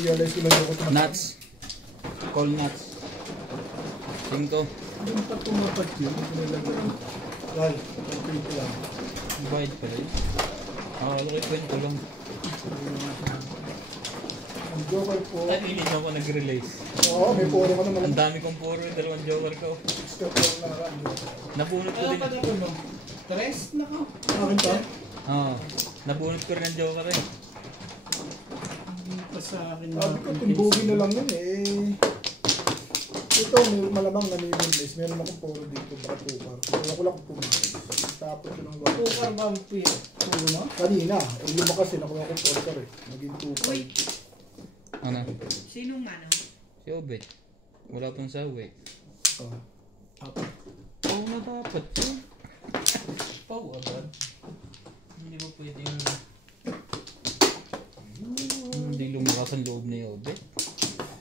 na-realize ko na ako ito. Nuts. Call nuts. 5. Doon pa tumapat yun. Ay, pagpili ko lang. Bayad pala yun. Laki kwento lang. Ang joker ko. Ay, hindi nyo ako nag-release. Oo, may puro ka naman. Ang dami kong puro yung 2 joker ko. Nabunot ko din. Tres na ko. Akin pa? Oo. Nabunot ko rin ang joker eh. Hindi pa sa akin. Sabi ko, timbugin na lang yun eh. Ito, may malamang namimillis. Meron akong puro dito, baka tukar. Kaya ko lang kung tapos yun ang wala. Tukar vampire. Puro na? Kanina, eh luma kasi nakuha akong tukar eh. Naging tukar. Uy, Ano? sinong mano? Si Obet. Wala pang sawi. Oh. Oo na dapat yun. Pau agad. Hindi ba pwedeng... Hindi lumakas ang loob ni Obet.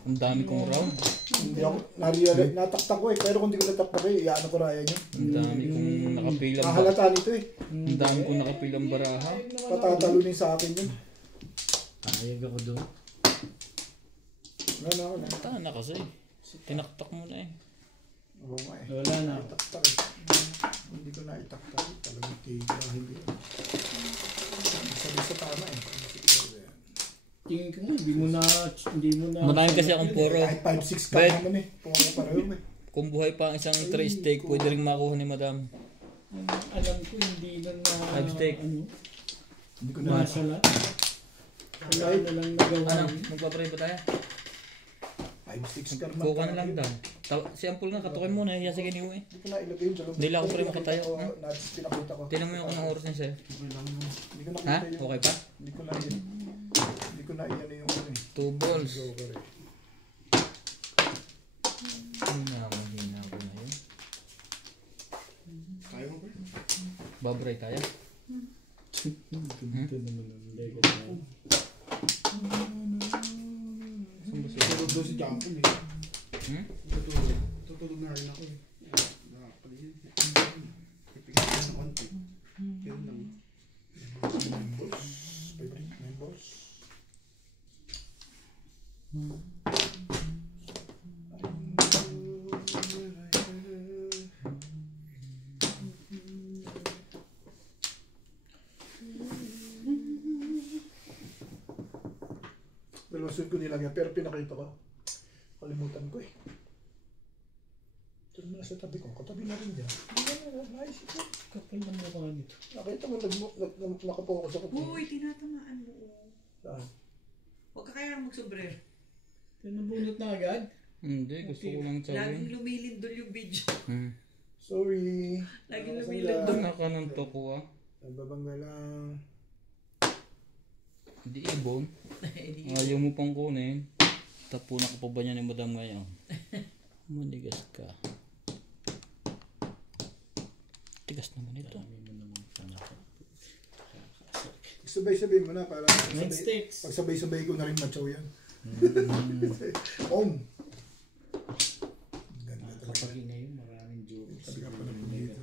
Ang dami kong round. Hindi ako, na-realize, nataktak ko eh. Pero kung hindi ko nataktak eh, iyaano ko raya nyo. Ang dami kong nakapilang Nahalata nito eh. Ang dami kong nakapilang baraha. Patatalunin sa akin yun. Ayag ako doon. Wala na ako na. Tana na kasi. Tinaktak mo na eh. Oo nga eh. Wala na. Itaktak eh. Hindi ko na itaktak eh. Talagang tiga. Hindi. Sabi sa tama eh. Tingin ko nga, hindi mo na. Marami kasi akong puro. Kahit 5-6 ka Bet. naman eh. Puro pareho eh. Kung buhay pa ang isang 3 steak, pwede rin makuha ni madam. Alam ko hindi na na. 5 steak. Ano? Hindi ko na. Masalat. Wala na lang nagawa. Ano? Magpapray ba tayo? 5-6 ka naman. Kuha na lang daw. Si Ampul nga, katukin mo na. Sige niyo eh. Hindi ko na ilagay yung dalawang. Hindi lang ako pa rin makatayo. Pinakita ko. Tinan mo yung anong oras niya sir. Hindi ko Ha? nakita yung. Okay pa? Hindi ko na yan. Hindi ko na iyan yung ano eh. 2 balls. Joker eh. Hina ko na yun. Kaya mo ba? Babray tayo. Ganda naman ang lega na. Tutulog daw si Jampol eh. Tutulog na rin ako eh. Nakakaliyan. Ipigil ko na konti. Yun lang. Members. Favorite members. Well, masun ko nilagyan pero pinakita ko. Kalimutan ko eh. Ito naman sa tabi ko. Katabi na rin dyan. Naisip ko. Kapal na mukha nito. Nakita mo, nakapokus ako. Uy, tinatamaan mo. Saan? Huwag ka kaya magsobrero. Tinabunot na agad? Hindi, gusto ko lang Laging tsawin. lumilindol yung video. Sorry. Laging Nakasala. lumilindol. Doon ka ng toko ah. Nagbabangga lang. Hindi ibon. Ayaw mo pang kunin. Tapo na ka pa ba niya ni madam ngayon? Manigas ka. Tigas naman ito. Sabay-sabay mo na para Next sticks. pagsabay-sabay ko na rin machaw yan. Om! Ganda talaga. Kapag inayon, maraming jokes. Sabi ka pala po dito.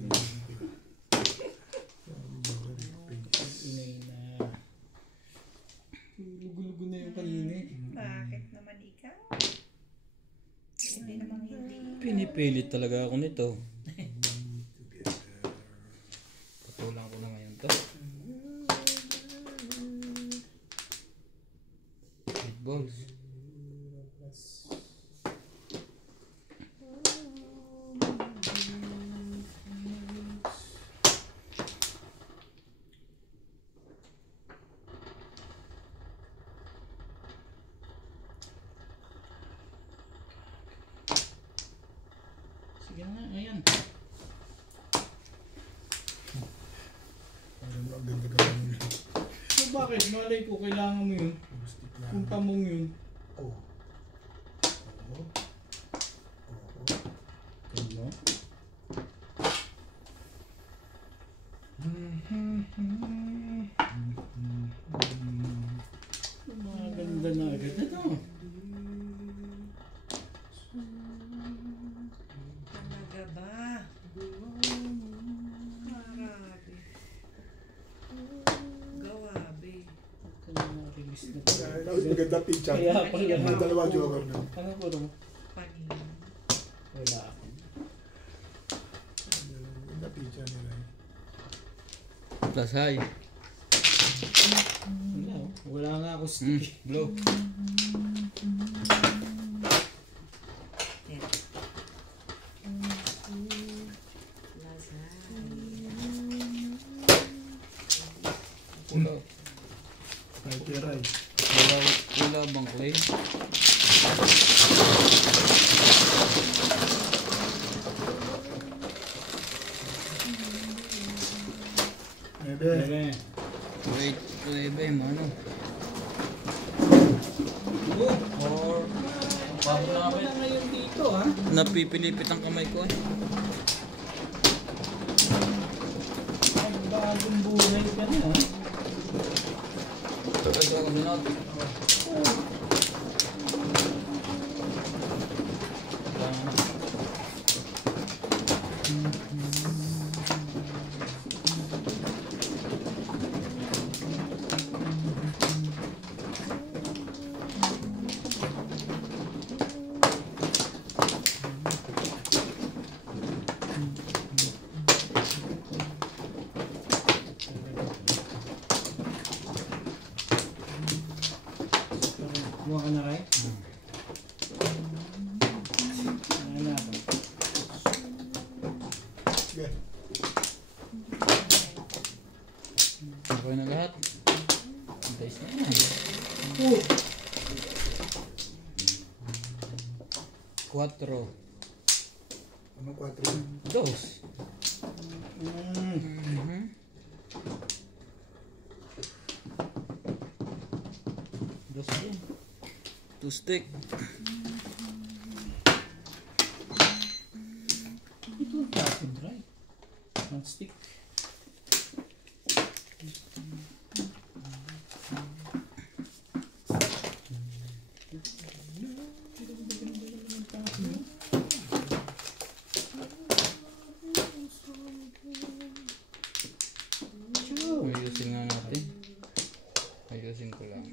Inay na. Lugo-lugo na yung kanina eh. Bakit naman ikaw? Hindi naman hindi. Pinipilit talaga ako nito. Patulang ko na ngayon to. Balls. Sige na, ayan. Ang ganda gawin mo. So bakit? Malay ko, kailangan mo yun. Punta mong yun. Oh. Oh. Ano? Maganda na agad. Ito. Talaga ba? Marabi. Gawabi. Ito na Release na Maganda picture. Kaya pala. May dalawang joker na. Ano po ito mo? Panila. Wala ako. Maganda picture nila. Plus high. Wala, oh. Wala nga ako stick. Blow. Wala. Ay, tiray. Wala bang claim? Ebe. Bebe. Wait, mano. Or Bago na ngayon dito ha. napipilipit ang kamay ko. Ang bagong buhay ka na ha. Ito ako sinot. Kumuha ka na rin? Wala ba? Sige. Okay na lahat. Dice na yan. 4. Ano 4? Dos. Dos din. 2 stick. Ito ang acid dry. Non-stick. Ayusin nga natin. Ayusin ko lang.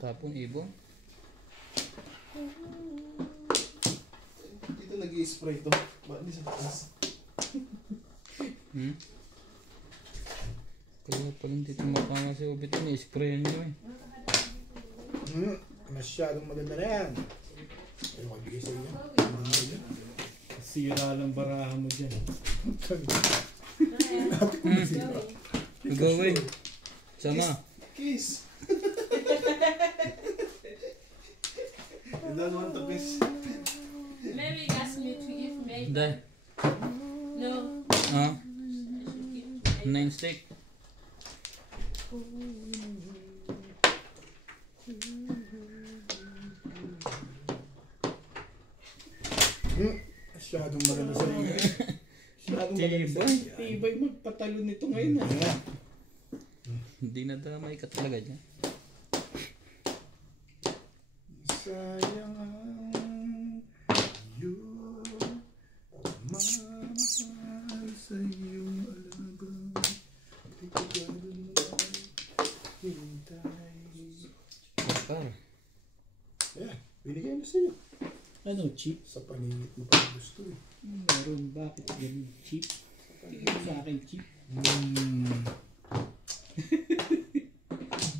Tapon ibon. Dito nag-i-spray to. Ba't di sa taas? Kaya pala hindi tumakanga si Obit yun. I-spray nyo eh. Masyadong maganda na yan. Ayaw magbigay sa iyo. Sira lang barahan mo dyan. Gawin. Sama. Kiss! You don't want to kiss. Mary asked me to give me. Dahil. No. Ah? I should give 9 stick. Masyadong maganda sa iyo. Masyadong maganda sa iyo. Tibay magpatalo nito ngayon ha. Hindi na damay ka talaga dyan. Sayang iyo, mamahal sa iyong alaga. Di ko gano'n hintay. Oscar. Ayan, binigay na sa iyo. Ano, cheap? Sa paningit mo pa gusto eh. Meron, bakit ganun cheap? Tingin sa akin cheap.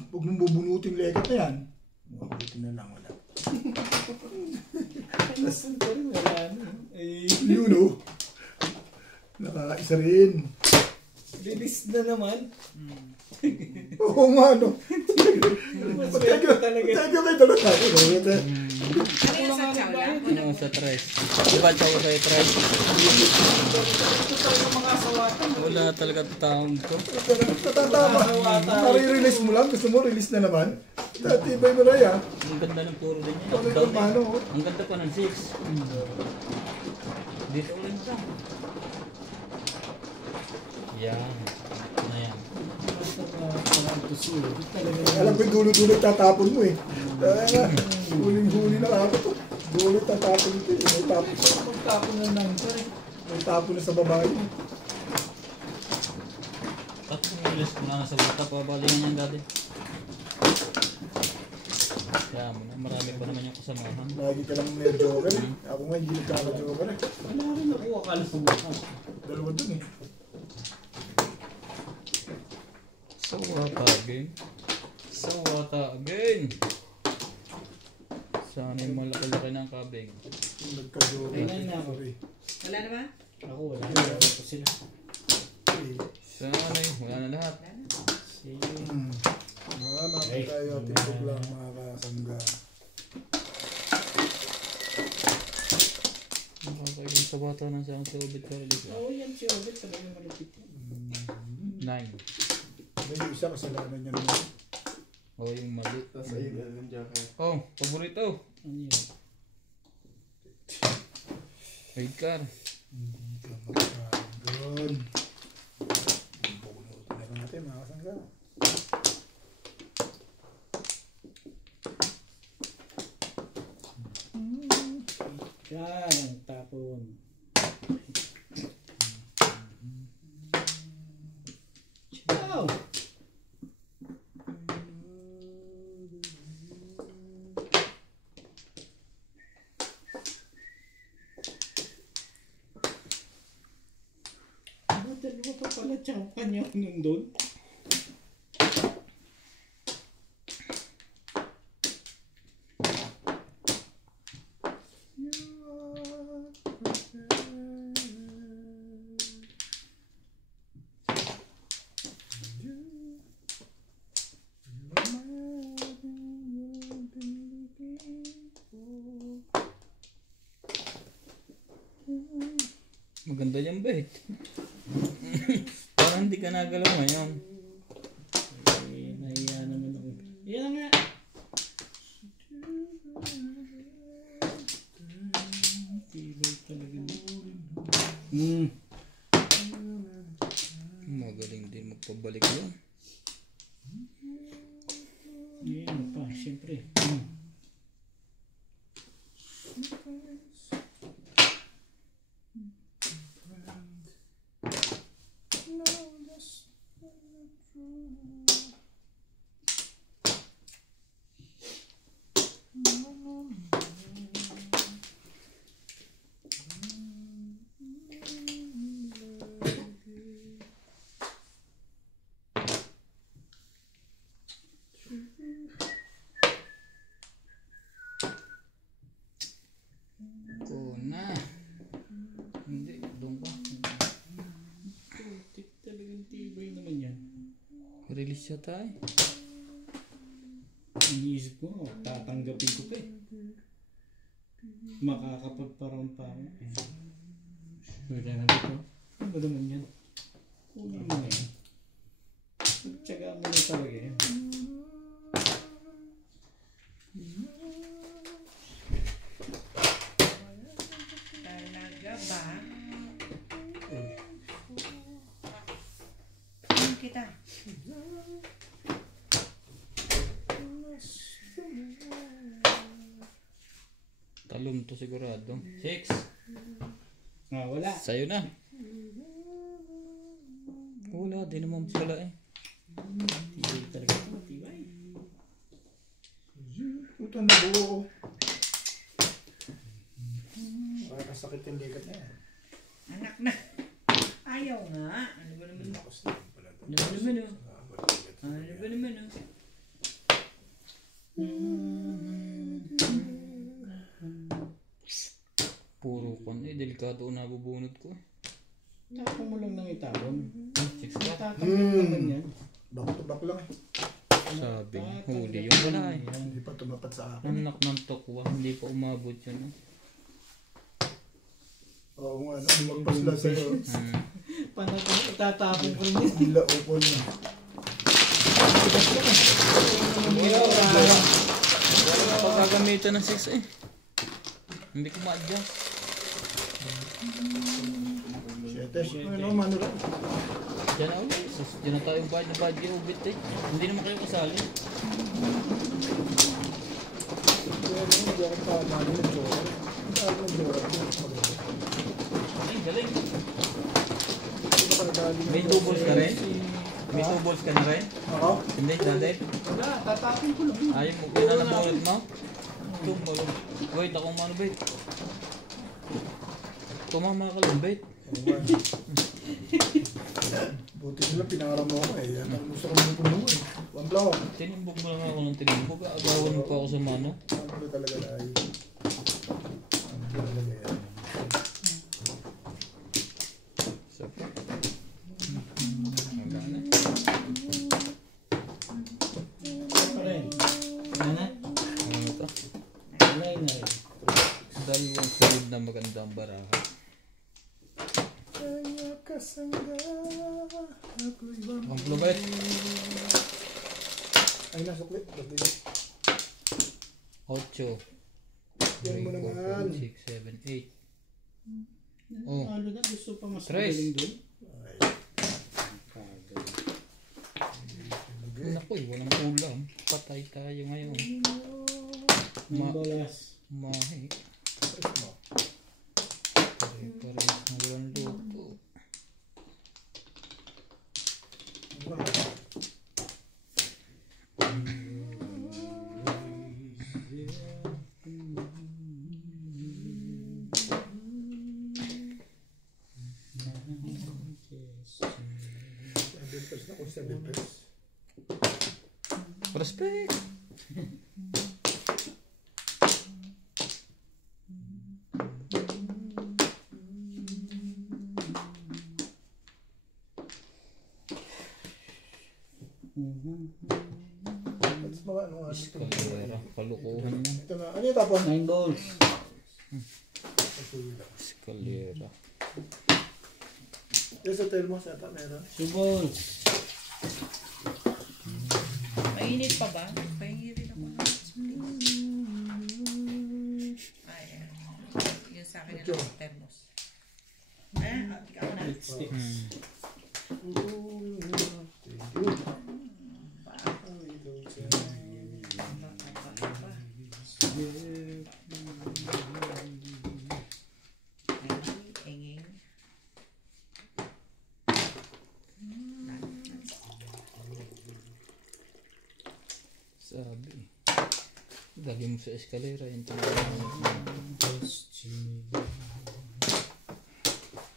Huwag mong bubunutin legat na yan. Mabuti na lang wala. Nasaan ka rin, wala na. Eh, Yun o. Nakakaisa rin. bilis na naman. Oo nga no. Maswerte talaga. Thank you kayo talaga. Ano yung sa chow lang? Ano sa tres? Diba chow sa tres? Ito tayo ng mga sawatan. Wala talaga taong to. Natatama. Nare-release mo lang. Gusto mo release na naman. Tatibay mo na yan. Ang ganda ng puro din niya. Pag ikaw paano. Ang ganda pa ng 6. Dito ulit siya. Yan. Ano yan? Basta parang tusulo. Alam ko yung dulo-dulo tatapon mo eh. Kaya nga. Huling-huli na ako to. Dulo tatapon ito eh. May tapon. Magtapon na lang. May tapon na sa babae. Tapos Bilis ko na nasa bata, pabalingan niyan dati. Kaya mo na, marami pa naman yung kasamahan. Lagi ka lang may joker eh. Ako nga hindi nagkaka-joker eh. Wala rin ako, akala ko bukas. Dalawa dun eh. So what again? So what again? Sana yung malaki-laki ng kabing. Nagka-joker. Kailan na ako? Sorry. Wala na ba? Ako, wala pa sila. Eh, Sana yung wala na lahat. Hanap tayo at ibig lang mga kasangga. Nakakaibig sa bata ng siyang si Obit Carlos. Oo, yan si Obet, talagang malupit yan. 9. May isa kasalanan niya naman. O yung mali. Tapos ayun, yung jacket. Oh, paborito. Ano yun? Wait car. Hindi ka magkaroon. Bukunutin na lang natin mga kasangga. Yan, ang tapon. Ciao! Dalawa pa pala tsaka kanya nun doon. Maganda yung bait. Parang hindi ka nagalaw ngayon. Eh, nahiya naman ako. Yan nga. Tibay talaga. Magaling din magpabalik yun. Yan pa, siyempre. Ko na. Hindi, doon ka. Putik talagang tibay naman yan. Release siya tayo. Iniisip ko, tatanggapin ko pa eh. Makakapagparoon pa ako. Wala na dito. Ano ba naman yan? Kunin mo na yan. Pagtsaga mo na talaga yan. Talaga ba? Ano kita? Talon to sigurado. 6. Ah, wala. Sa'yo na. Wala, di naman pala eh. Tibay talaga ito, tibay. Puto na buo. Parang kasakit yung likat na yan. Anak na. Ayaw nga. Ano ba naman? Tapos na pala ito. Ano ba naman oh? Balikat. Ano ba naman oh? Puro kon eh, delikado na bubunot ko. Tapon mo lang ng itapon. 6 ka. Tatanggap naman yan. Back to back lang eh. Sabi, huli yung wala eh. Hindi pa tumapat sa akin. Anak ng tokwa, hindi pa umabot yun. Oo nga, magpas lang sa'yo. Panatang itatapon ko rin yan. Bila upon na. Wala pa gagamitan ng 6 eh. Hindi ko ma-adjust. Siyete. Ano, mano lang. Diyan na ulit. Diyan na tayong bayad na bayad yung ubit eh. Hindi naman kayo kasali. Hindi ako pa mano ng joker. Hindi ako ng joker. Ay, galing. Hindi ka nagaling. May doubles ka rin? May 2 balls ka na rin? Ako? Hindi, dati. Wala, tatapin ko lang. Ayaw mo, kailan na paulit mo? Tumalog. Wait, ako mano, bait. Tumama ka lang, bait. Buti sila, pinangarap mo ako eh. Yan ang gusto ko nung puno eh. One block. Tinimbog mo lang ako ng tinimbog. Agawan mo pa ako sa mano. Ang gulo talaga na ay. Ang gulo talaga yan. So, magana. Pa rin. Ano na? Ano to? Alay na rin. Dalawang sunod na magandang baraha. Kaya kasangga ako'y bang... Ang plubet. Ay, nasuklit. Ba't 8. Yan mo 3, naman. 4, 5, 6, 7, 8. Oh. Ano na, gusto pa mas Tres. magaling doon? Ay, Kagay. Naku, walang ulam. Patay tayo ngayon. May balas. Mahi. pares mo. Pare-pares na walang luto. Ano ba? Seven pesos na kung 7 pesos. Prospect! That's mga ano nga. Eskalera. Kalukuhan yan. Ito na. Ano yung tapon? 9 balls. Eskalera. Yung sa tail mo, sa ata meron. 2 balls. Mainit pa ba? Pahingi rin ako. Ay, yun sa akin na lang thermos. Ikaw na. Sticks. Enging. Sabi. Dali mo sa eskalera. Yung talagang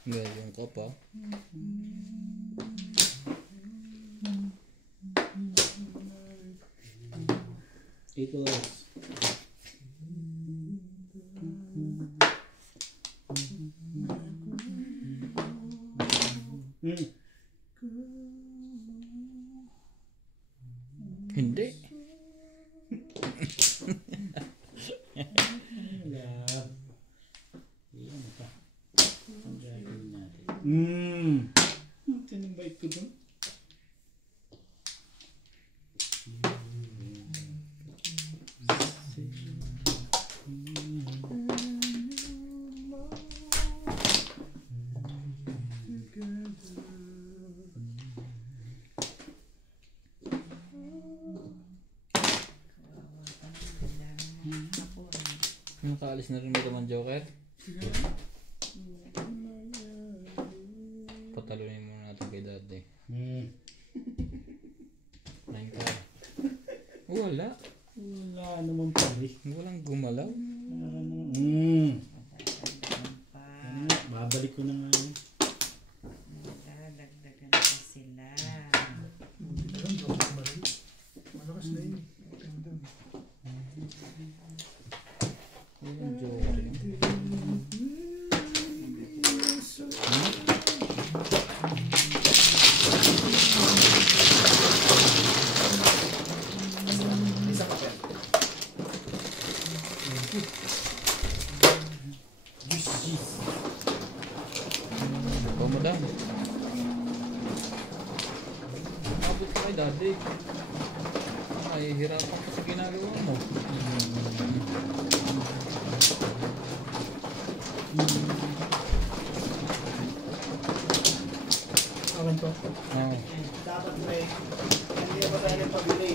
ngayon ka pa. Ito. Hindi. Tinimbay ko doon. Nakaalis na rin mo naman, Joker. Patalunin muna natin kay daddy. 9 ka. Wala. Wala naman pala eh. Walang gumalaw. Babalik ko na nga yun. Dagdagan pa sila. Malakas na yun. Walang Joker yun. Isang kape. Ikaw mo daw. Abot ka kay daddy. Mahihirapan ka sa ginagawa mo. Awan to. Oo. Dapat may, hindi na ba tayo nagpabili?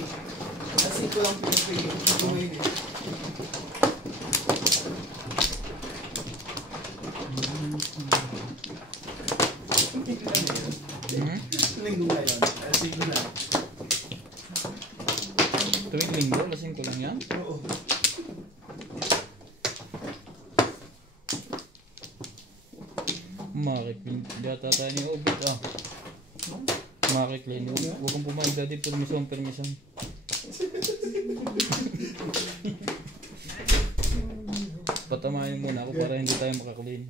Kasi ito lang pinipili. Buhin eh. Mhm. Linggo ngayon. Kasi ito Tuwing linggo, lasing ko lang yan. Oo. Makiklin. Data tayo ni Obit ah. Makiklin. Huwag kang pumayag dati. Permission. Patamayin muna ako para hindi tayo makaklin.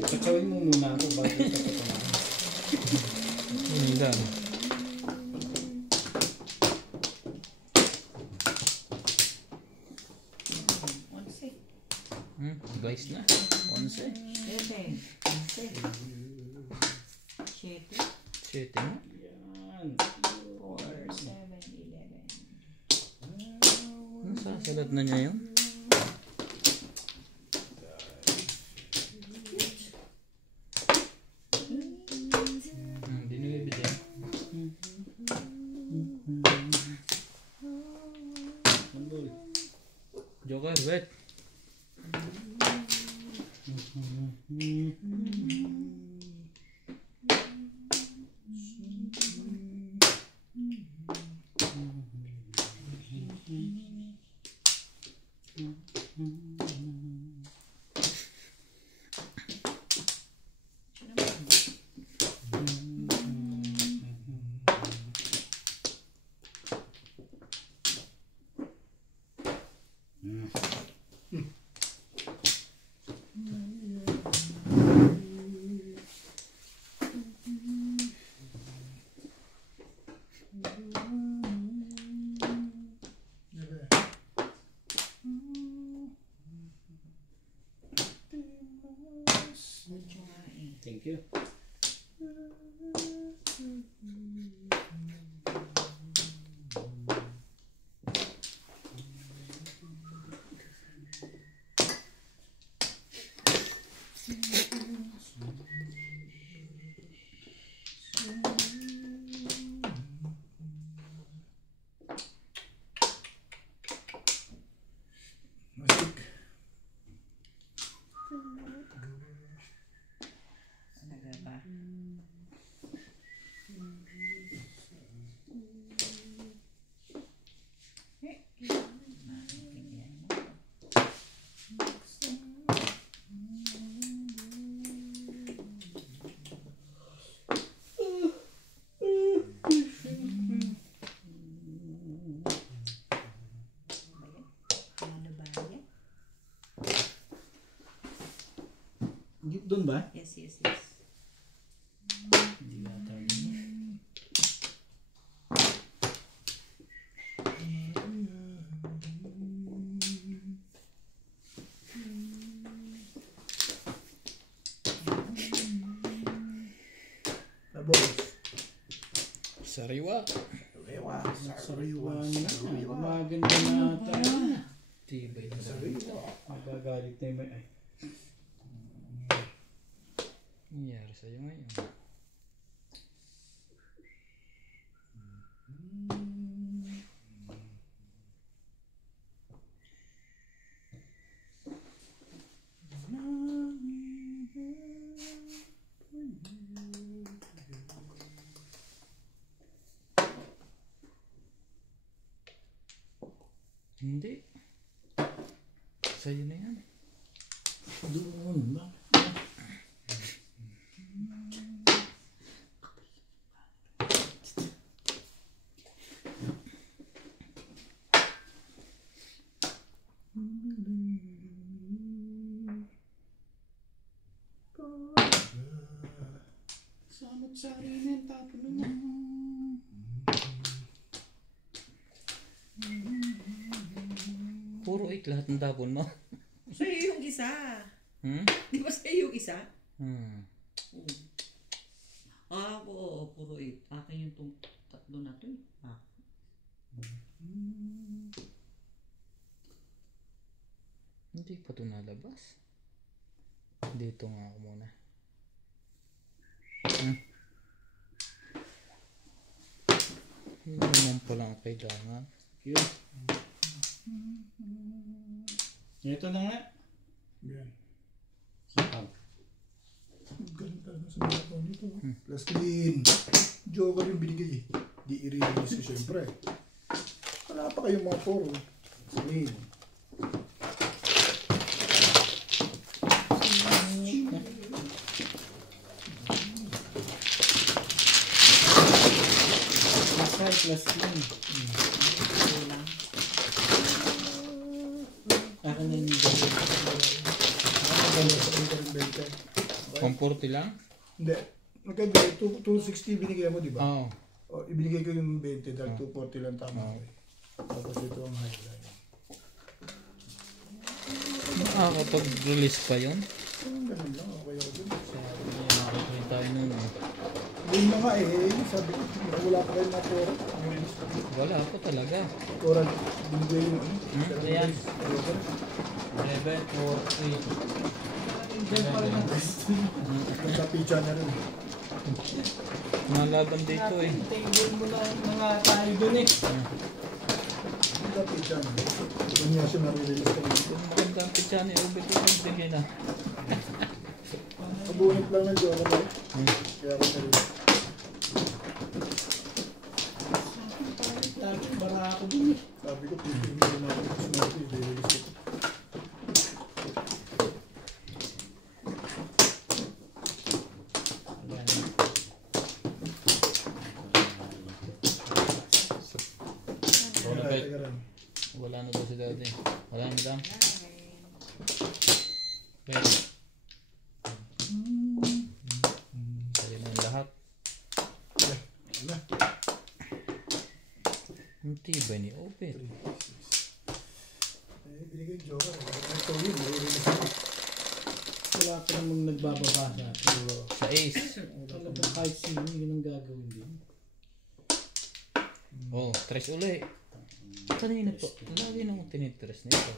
Kakawin mo muna ako bago ka patamahan. Hindi. Guys na. 11. 7. 7. 7 mo. Yan. 4, 7, 11. Sasalat na niya yun. Hindi na ibig yan. Joker, wait. Thank you. Masik. Talaga ba? Maintindihan mo. Ano ba yan? Doon ba? Yes. Hindi yata yun. Labos. Sariwa. Sariwa. Sariwa na. Maganda na tayo. Tibay na Sariwa. Magagalit na yung may ay. nangyari sa'yo ngayon. Hindi. Sa'yo na yan. Doon ba? Samot sa arena yung tapo naman. Puro 8 lahat ng tapon mo. Sa'yo yung isa. Di ba sa'yo yung isa? Oo, puro 8. Akin yung tatlo na to eh. Hindi pa ito nalabas. Dito nga ako muna. Hindi naman pala ang kailangan. Yun. Ito na nga. Yan. Sipag. Ganda na sa mga ito nito. Plus clean. Joker yung binigay eh. Di i-release ko syempre. Wala pa kayong mga poro. Sabihin. Plus yun. Akin na yung Pang 40 lang? Hindi. Nagkabili, 260 binigay mo, di ba? Oo. O, ibinigay ko yung 20 dahil 240 lang tama. Tapos ito ang highlight. Makakapag-release pa yun? Ganun lang, okay ako dun. Sabi niya, nakakita tayo nun. Yun na nga sabi ko, wala pa kayo mga poro. Wala pa talaga. Poro, binigay yung Ayan. 11 or 8. Diyan pa rin ang gusto. Nagka-pizza na rin. Malaban dito eh. Table mo na nga tayo dun eh. Nagka-pizza na rin. Doon nga siya nare-release ko dito. Magandang pizza ni Ube ko nagdagay na. Kabunit lang ng joke ko. Kaya ako nare-release. Sabi, bara ako dun eh. Sabi ko, pipin mo na ako ng smoky. Release ko. Wala na daw si daddy. Wala na madam. Wait. Sali na yung lahat. Wala. Ang tibay ni Open. Binigay yung joke. Ito yun, nare-release ko. Wala pa namang nagbababa sa atin. Sa Ace. Talagang kahit sino, yun ang gagawin din. Oh, tres uli. Kanina po. Lagi na akong tinitres na ito.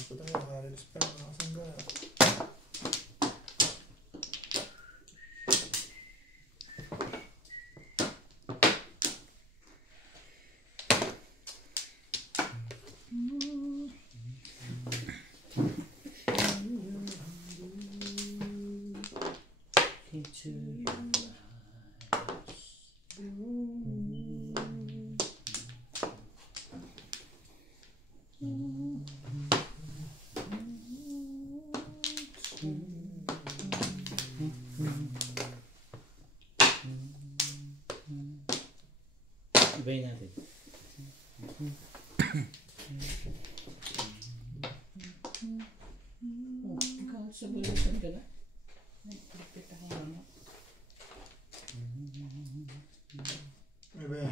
Ito tayo, naka-release pa. Nakasangga. Ibayin natin. Oh, ikaw sa balisan ka na? Ay ba yan?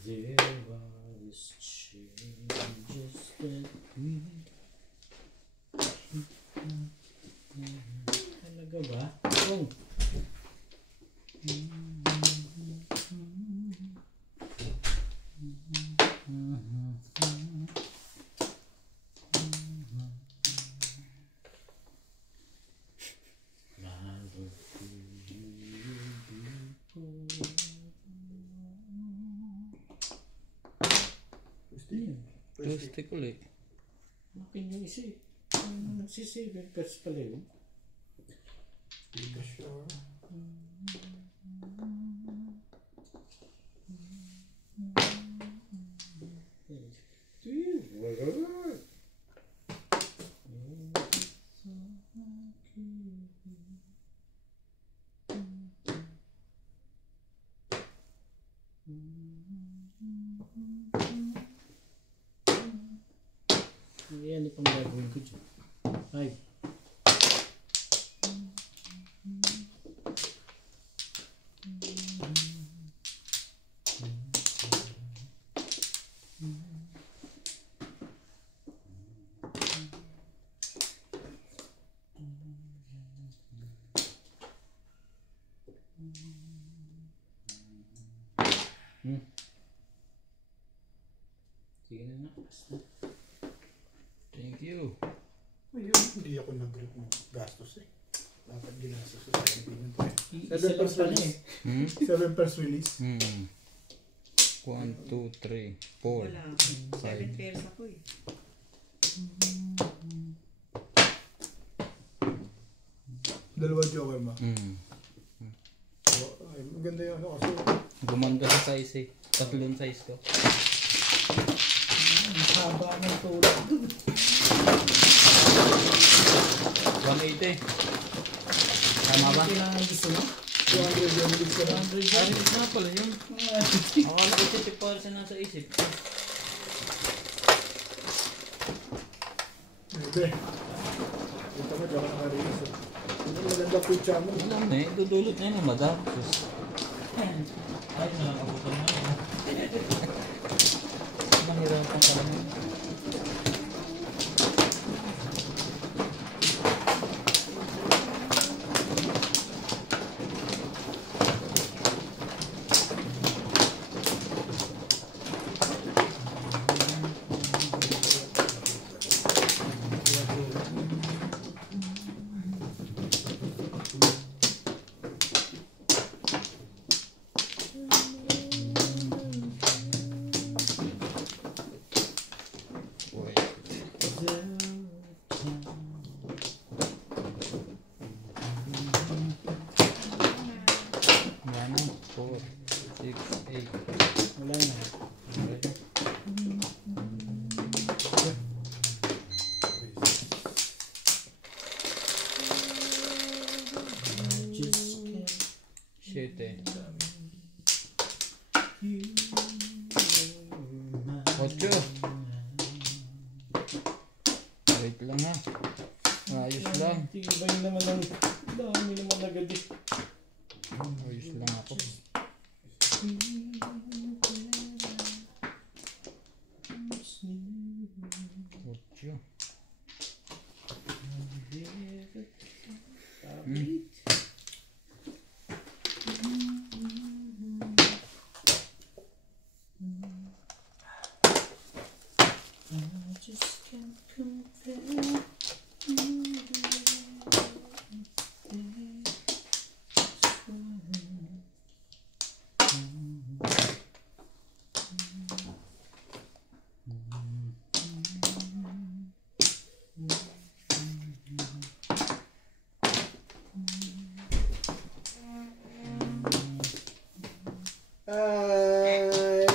There was changes that we talaga ba? Oh. Plastic ulit. Makin yung isa eh. Nagsisave first pala yun. Sure. Yan yung pang gagawin ko dyan. Ay. Sige na na. Basta. Thank you. Ayun, hindi ako nag-grip ng gastos eh. Dapat ginastos sa Pilipinas. Isa lang pala eh. 7 first release. 1, 2, 3, 4. Wala. 7 pairs ako eh. Dalawa joker mo. Mm. Ay, maganda yung ano kasi. Gumanda sa size eh. Tatlong size ko. Ang haba ng tulak dun. 180. Tama ba? Kailangan gusto mo? 200 yung lips ka na. Ay, na pala yun. Akala ko isip para sa nasa isip. Bebe. Ito mo, joker na rin. Ano maganda po yung chamo. Alam na eh, dudulot na yun ng madam. Ay, nakakabutan na yun. Mahirapan ka lang yun. Yan na, 4, 6, 8. Wala na. Siete. 8. Wait lang ha. Ayos lang. Tibay naman ang dami naman agad eh. Ayos lang ako. Ocho. Ay!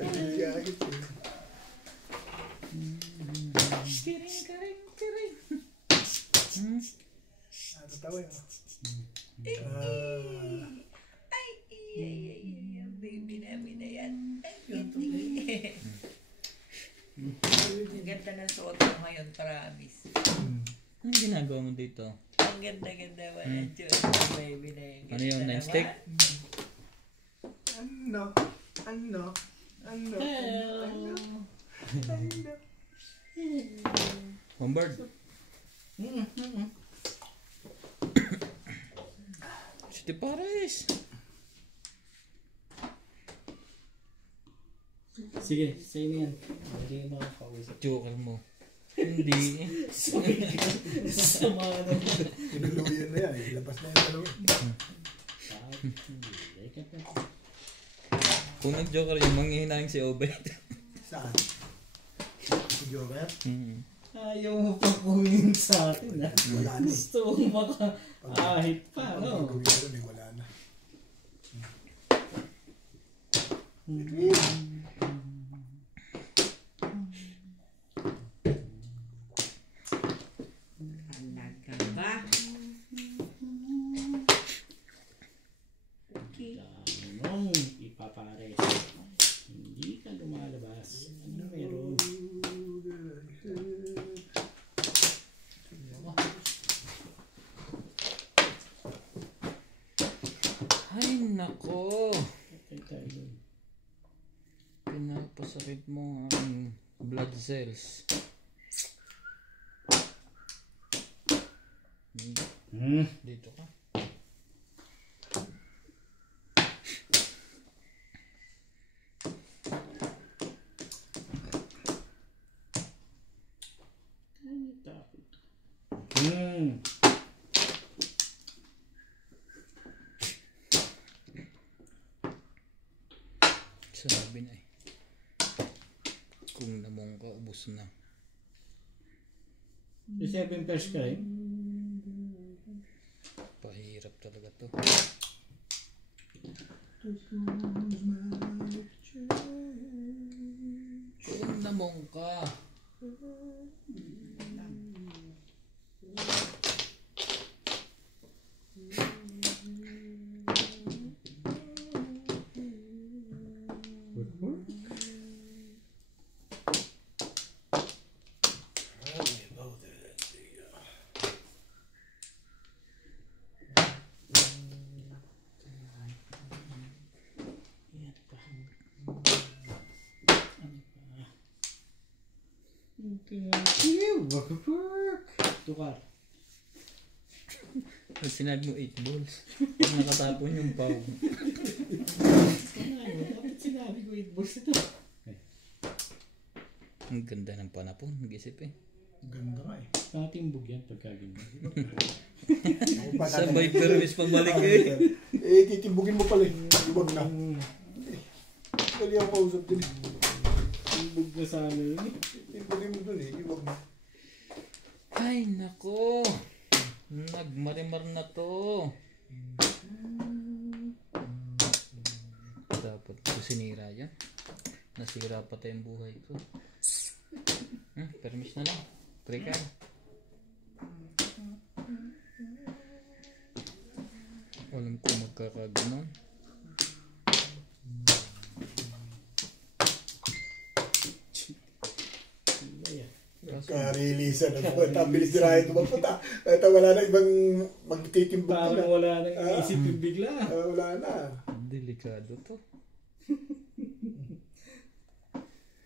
Ay, gagit eh. Ano tawag yun? Ay, baby namin na yan. Ang ganda ng suot mo ngayon, promise. Anong ginagawa mo dito? Ang ganda-ganda mo na Diyos, baby na yan. Ano yun, nine stick? Ano? Ano? Ano? Ano? One bird. City Paris. Sige, sa'yo na yan. Hindi mo makakausap. Joker mo. Hindi. Sama ka naman. Tinuluyan na yan. Ilabas na yung dalawa. Kung nag-joker yung manghihinahin si Obed. Saan? Si Joker? Ayaw mo pa kunin sa akin ha. Wala na eh. Gusto mo maka-ahit pa, no? Pag gawin ko rin, wala na. Alaga ba? Okay. Anong ipapares? Hindi ka lumalabas. Ano meron? Ay, nako. Patay tayo dun. Pinapasakit mo ang blood cells. Dito ka. Ano tapos? Sabi na eh. Kung namong ka, ubos na. Si 7 first cry. Pahirap talaga to. Kung namong ka. Tukar. Pag sinabi mo 8 balls, nakatapon yung pau. Dapat sinabi ko 8 balls ito. Ang ganda ng panapon, nag-isip eh. Ganda nga eh. Nakatimbog yan pagkagin mo. Sabay permis pabalik eh. Titimbugin mo pala eh. Iwag na. Dali ako kausap din. Timbog na sana yun eh. Titimbugin mo dun eh. Iwag na. Ay nako. Nagmarimar na to. Dapat ko sinira yan. Nasira pa tayong buhay ko. Permis na lang. Try ka. Alam ko magkakaganon. Nagka-release na po. Tabilis na rin tumapunta. At wala na ibang magtitimbog Parang na. wala nang isip yung bigla. Wala na. Delikado to.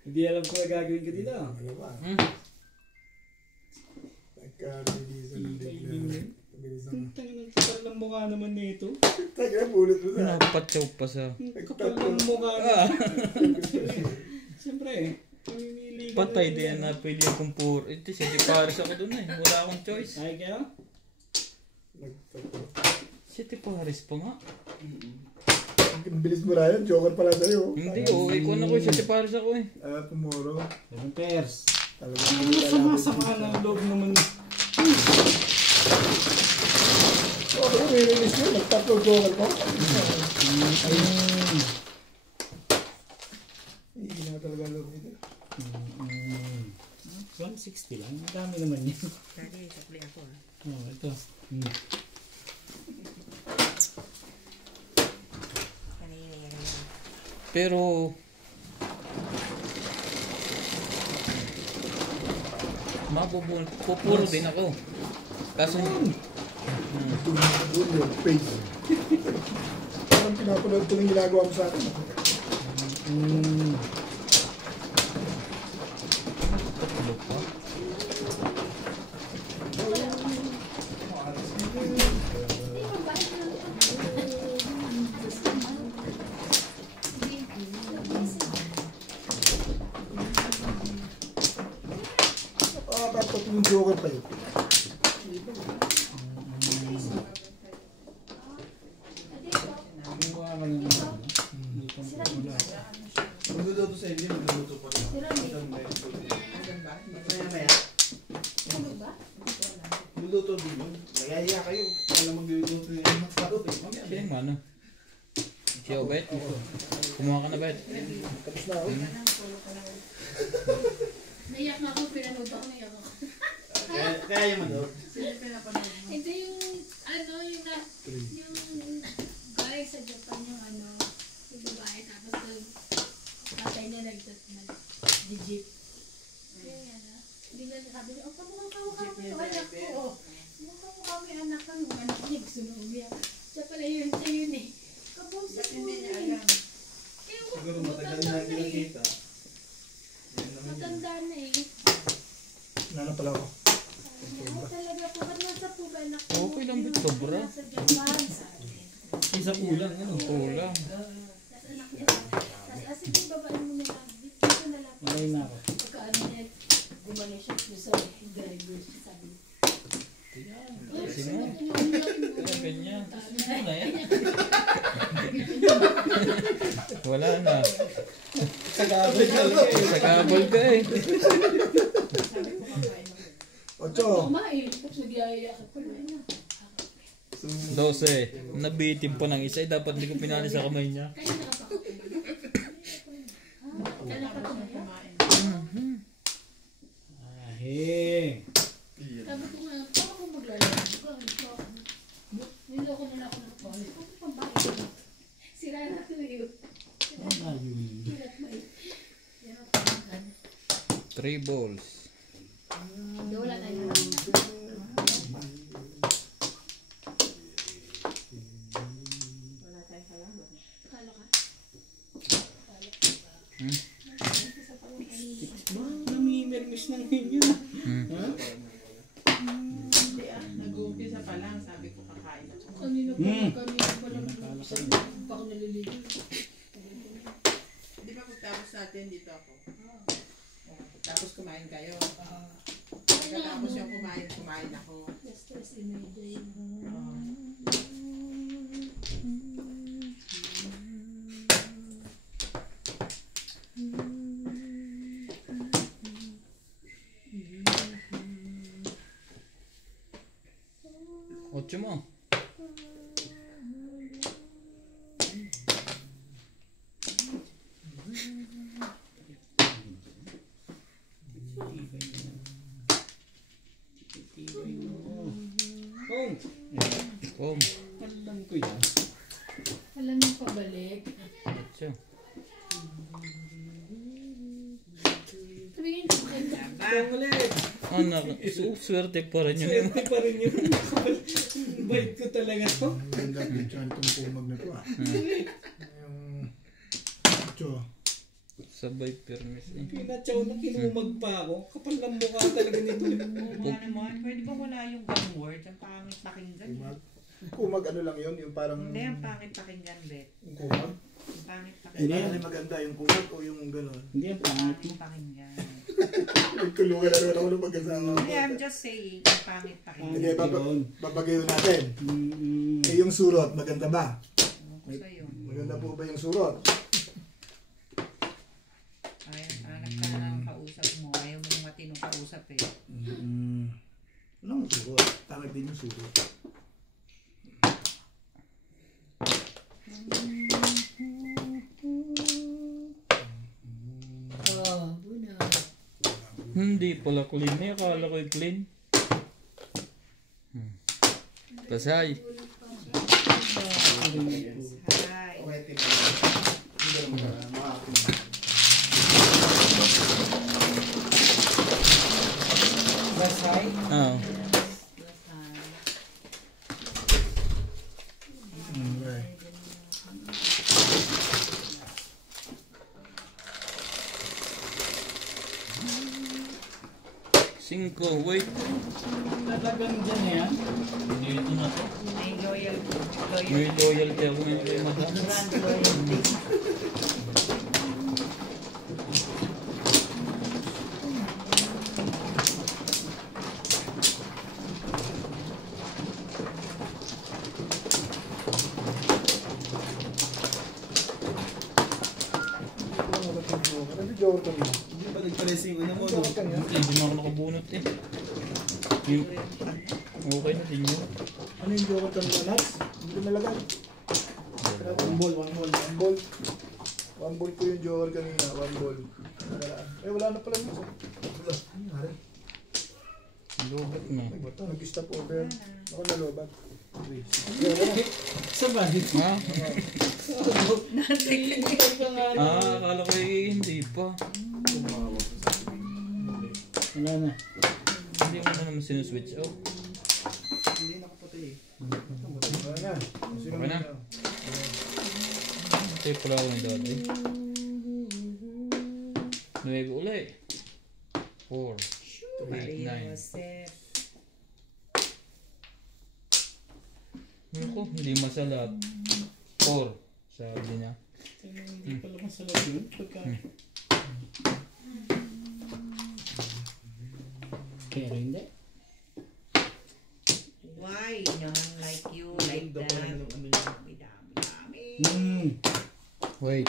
Hindi alam kung gagawin ko dito. Ano ba? Nagka-release na bigla. Tabilis na. Ang kapal ng mukha naman nito. Taga na bulot mo na. Pinapatsaw pa sa... Kapal ng mukha Siyempre mamimili ka Patay na din na pwede akong puro. Ito si Paris ako dun eh. Wala akong choice. Ay kaya? Si Paris pa nga. Ang bilis mo Ryan. Joker pala sa'yo. Hindi, okay ko na ko. Si Paris ako eh. Tomorrow. 7 pairs. Talagang Masama-sama ng loob naman. kung may-release mo, nagtatlo joker ko. Hindi na talaga loob nito. 160 lang. Ang dami naman yun. Dali, sakli ako ah. Oh, ito. Kanina yan. Pero... Pupuro din ako. Kaso... Doon yung face. Parang pinapanood ko ng ginagawa mo sa akin. Tulog pa. Dapat yung joker pa yun. Magluluto sa inyo, magluluto pa rin. Maya-maya. Magluluto din yun. Nagaya kayo. Wala magluluto yun. Siya yung ano? Siya o Bet? Kumuha ka na Bet? Tapos na ako. Naiyak na ako, pinanood ako, naiyak ako. Kaya yung manood. Hindi yung, yung guy sa Japan yung yung babae, tapos yung tatay niya nag-jeep. Hindi na sabi niya, kamukha mo yung anak ko. Kamukha mo yung anak ko. Yung anak niya gusto na umiyak. Siya pala yun, siya yun eh. Kabusin mo eh. Siguro matagal na hindi nakita. Matanda na eh. Nana pala ako. Ano talaga po, ba't nasa po ba anak ko? Okay lang Bet, sobra. Nasa Japan. Isa kulang, ano? Kulang. Tapos anak niya, tapos sige, babae mo na lang. Dito na lang. Malay na ako. Pagkaano niya, gumano siya sa driver, sabi. Kasi mo. Kaya ganyan. Ano na yan? Wala na. Sagabal talaga eh. Sa kabal ka eh. Sabi ko kakain ako. Ocho. Kumain. Tapos nagyayaya ka pa na. 12. Nabitin pa ng isa. Dapat hindi ko pinali sa kamay niya. Kaya nakapakain. Kaya nakapakain. Ahe. Sabi ko nga, baka ko maglalaro. Niloko na lang ako ng college. Kung pambahay ko. Sira na ito yun. Ano yun? Hirap na yun. Hirap na yun. 3 balls. Hindi, wala na yun. Wala tayong kalaban. Kalo ka? Namimirmis ng yun. Ha? Hindi nag-uumpisa pa lang, sabi ko kakain ako. Kanina pa lang. Pa ako naliligo. Di ba pagtapos natin dito ako? Tapos kumain kayo. Kaya Pagkatapos yung kumain ako. stress image yun. Ocho mo. Oh, Om. alam ko yan. Alam mo pabalik. Ocho. Tumingin ko kayo. Ulit. Anak, swerte pa rin yun. Swerte pa rin yun. Bait ko talaga to. Ganda picture itong pumag na to ah. Yung... Ocho. Sabay permis eh. Pinatsaw na kinumag pa ako. Kapal ng mukha talaga nito. Wala naman. Pwede ba wala yung gun word? Ang pangit pakinggan. Kumag. Kumag ano lang yun, yung parang... Hindi, ang pangit pakinggan, Bet. Yung kumag? Ang pangit Eh, pakinggan. ano yung maganda, yung kumag o yung gano'n? Hindi ang pangit mo. Pangit pakinggan. Nagtulungan na naman ako ng mag-asama ko. Hindi, I'm just saying, ang pangit pakinggan. Sige, babagayon natin. Mm-mm. Eh, yung surot, maganda ba? Ano ko sa'yo? Maganda po ba yung surot? Ay, hanap ka na ng kausap mo. Ayaw mong matinong kausap eh. Anong surot? Tama din yung surot. Oh, buna. Hindi pala clean eh. Akala ko'y clean. Tasay. Hi. Basay. Ah. Cinco, wait. Talagang dyan yan. Dito na to. May loyalty. May loyalty ako ngayon kay madam. Brand loyalty. Ano yung Jordan mo? Hindi ba nagpares yung ano mo? Jordan yan? Hindi na ako nakabunot eh. Yung, okay na din yun. Ano yung Jordan mo, Nats? Hindi ko nalagay. One ball. One ball po yung Jordan kanina, one ball. Eh, wala na pala yun. Wala, ano nangyari? Lobot na. Ay, ba't nag-stop over? Ako nalobat. Sa bahay. Ha? Wala Akala ko hindi pa. na. Hindi mo na naman sinuswitch out. Hindi nakapatay eh. Wala na. Sino Okay na. na? Tape pala ako ng dati. 9 ulit. 4, 8, 9. Joseph. Ako, hindi masalat. 4. Sabi niya. Hindi pala masalat yun. Pagka... Pero hindi. Why? Naman like you, like that. Dami. Hmm. Wait.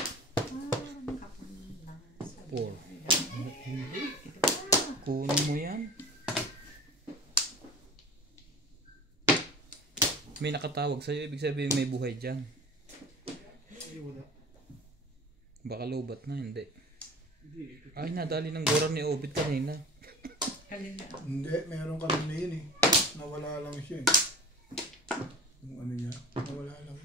Kunin mo yan. May nakatawag sa'yo, ibig sabihin may buhay dyan. Baka lobat na, hindi. Ay, nadali ng goran ni Obit kanina. Hindi, meron kami na yun eh. Nawala lang siya eh. Yung ano niya, nawala lang.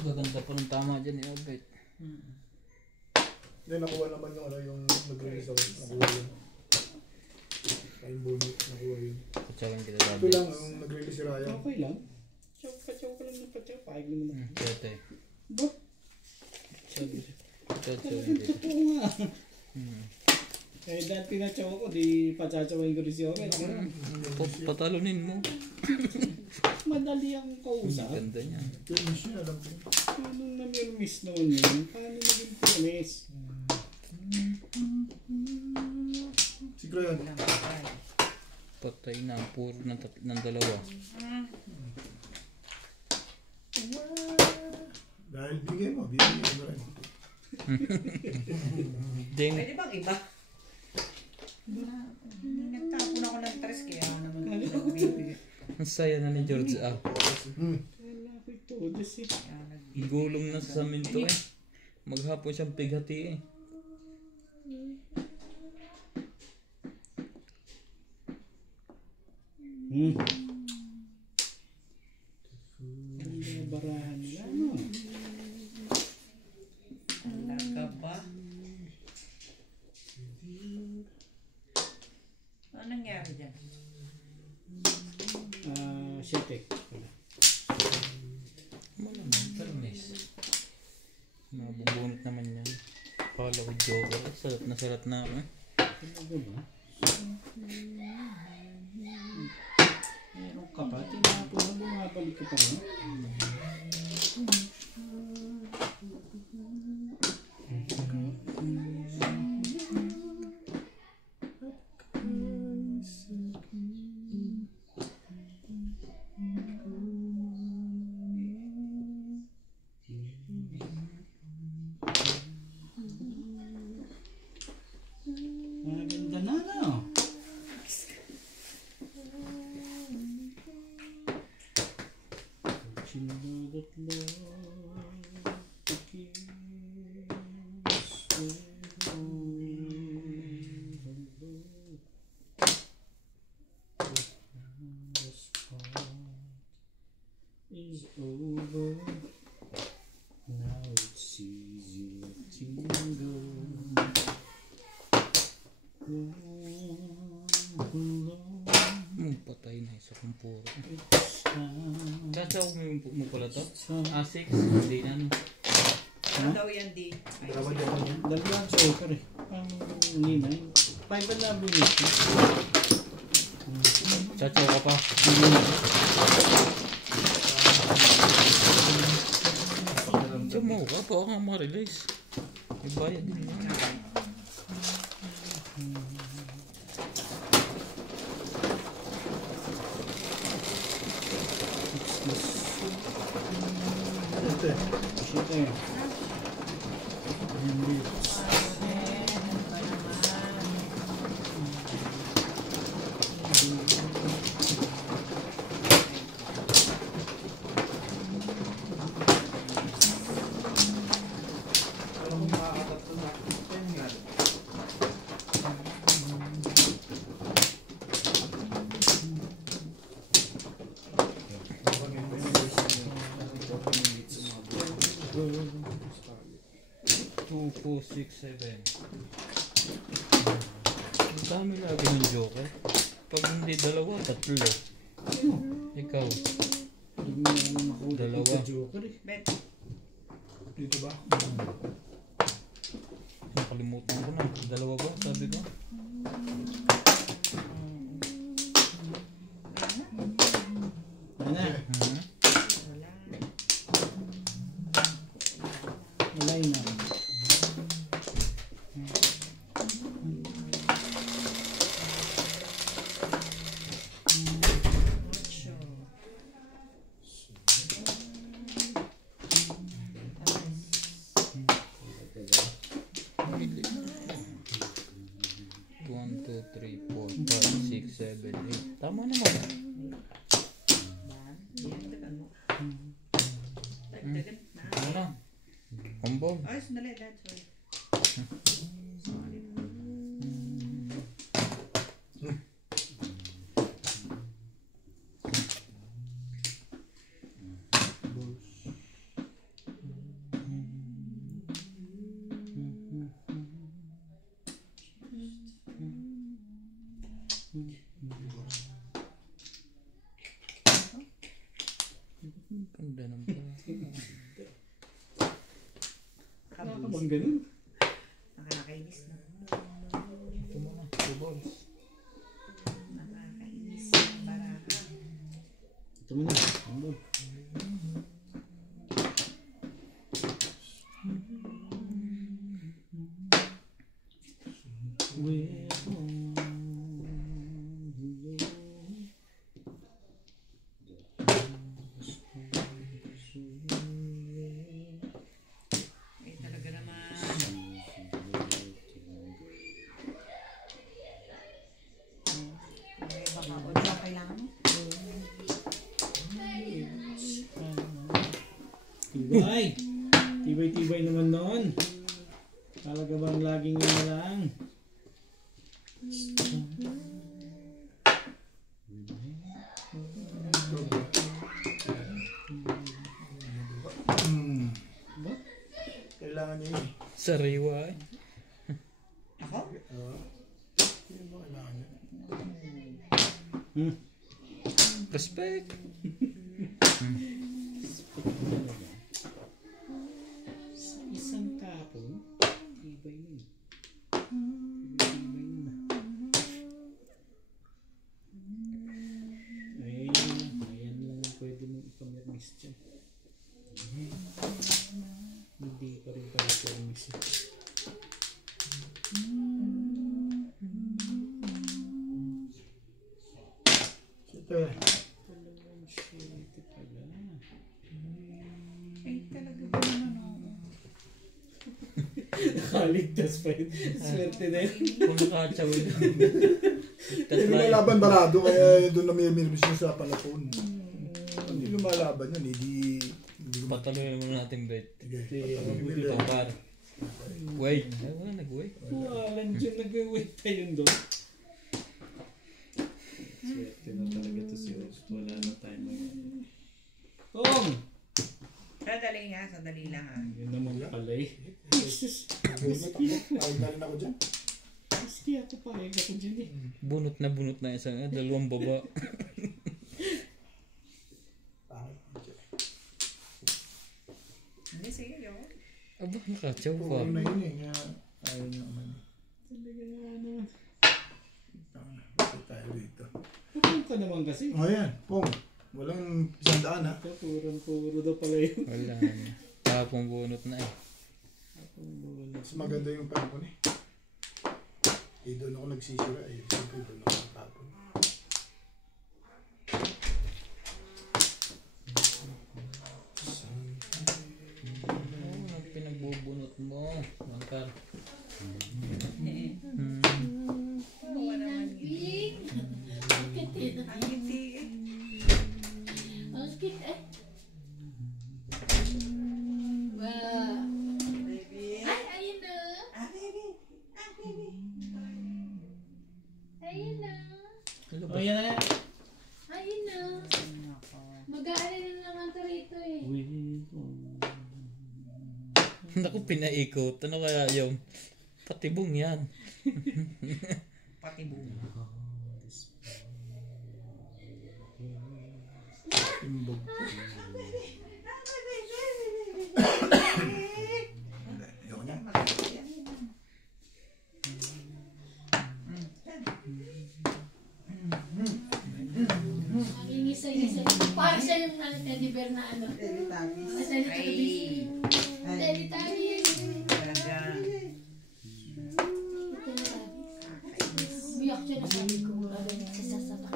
Gaganda pa ng tama dyan ni Obit. Hindi, nakuha naman yung ano, yung nag-release ako. Nakuha yun. Yung bonus, nakuha yun. Kutsawin kita Ito sabi. lang, yung nag-release si Ryan. Okay lang. Chow ka lang ng patyaw. Paig naman ako. Tete. Ba? Kutsawin kita. Totoo nga. Eh, dati pinachaw ko, di pachachawain ko rin si Owen. Patalunin mo. Madali ang kausap. Ganda niya. Finish yun, alam ko. Paano namirmiss naman yun? Paano naging firmiss? Si Ryan. Patay na. Puro ng dalawa. Dahil bigay mo rin. Ding. Pwede bang iba? Nagtapon ako ng tres kaya naman nagbibigay. Ang saya na ni George ah. Wala ko ito. Kasi Gulong na sa saminto eh. Maghapon siyang pighati eh. ang barahan nila. Ano? Talaga ba? Ano nangyari dyan? Shetek. Malamang, permis. Mabubunot naman yan. Kala ko joker. Sarat na ako eh. Talaga ba? Meron ka pa? Tinapon na bumabalik ka pa rin? Maganda na, no? Is over. Now it's easy to go. Patay na isa kong puro. Chachaw mo pala to? 6? Hindi na no. Ano daw yan di? Dalawa dyan yan. Dalawang choker eh. Ang ninay. 5 na bilis. Chachaw ka pa. Chamo ka pa ako nga ma-release. May bayad din yan. Shit eh. Two, 4, 6, 7. Ang dami lagi ng joker. Pag hindi dalawa, tatlo. Ikaw. Dalawa. Joker eh. Bet. Dito ba? Nakalimutan ko na. Dalawa ba? Sabi ko. Ano? Wala. Malay na. Tama naman. Yan, dagan mo. Dagan na. Ano na? Humble. Ay, sandali, Dad. Sorry. Sorry. Ganda ng pala. Ano bang ganun? Nakakainis na. Ito mo na. 2 balls. Nakakainis. Baraka. Ito mo na. Humble. Ay, talaga naman. Ay, baka audio kailangan mo. Tibay! Tibay-tibay naman noon. Talaga bang laging yun na lang? Ba? Kailangan niya yun. Sariwa eh. Ako? Yun ba kailangan niya? Respect. Sa isang tapon, tibay nun. Tibay nun. Ayan lang ang pwede mong ipamirmis dyan. Hindi pa rin pala permis. Ito eh. Dalawang shitty pala. Ay, talaga ba naman ako? Nakaligtas pa yun. Swerte na yun. Kung nakatsaw ito. Hindi lumalaban barado kaya doon na may mirmis sa palapon. Hindi lumalaban yun, hindi Patuloy muna natin bet. Sige. Ito par. Wait. Ay, wala nag-wait. Walang dyan nag-wait tayo doon. Swerte na talaga to si Rose. Wala na tayo mag- Tom! Sadali lang ha. Yun naman pala eh. Tawag na rin ako dyan. Maski ako payag ako dyan eh. Bunot na isang dalawang baba. Hindi, sige, yun. Aba, nakatsaw pa. Oo na yun eh. Nga, ayaw niya naman eh. Talaga naman. Bakit tayo dito? Pagkong ka naman kasi. O yan, Pong. Walang 100 ha. Puro daw pala yun. Wala na. Tapong bunot na eh. Mas maganda yung tapon eh. Eh doon ako nagsisira eh. Siyempre doon ako tapon. Ang pinagbubunot mo. Mangkar. Oo naman. Big. Ang ngiti eh. Ang cute eh. Wow. Baby. Ay, ayun na. Baby. Baby. Ayun na. Ano ba? O yan na. Ayun na. Mag-aalala na naman ito rito eh. Naku, pinaikot. Ano kaya yung patibong yan? Pati buo. Timbog. Ayoko niya. Ang isa-isa. Para siya yung teddy bear na ano. Teletubbies. Teletubbies. Teletubbies. Talaga. Umiyak siya na sabi ko, sa sasama.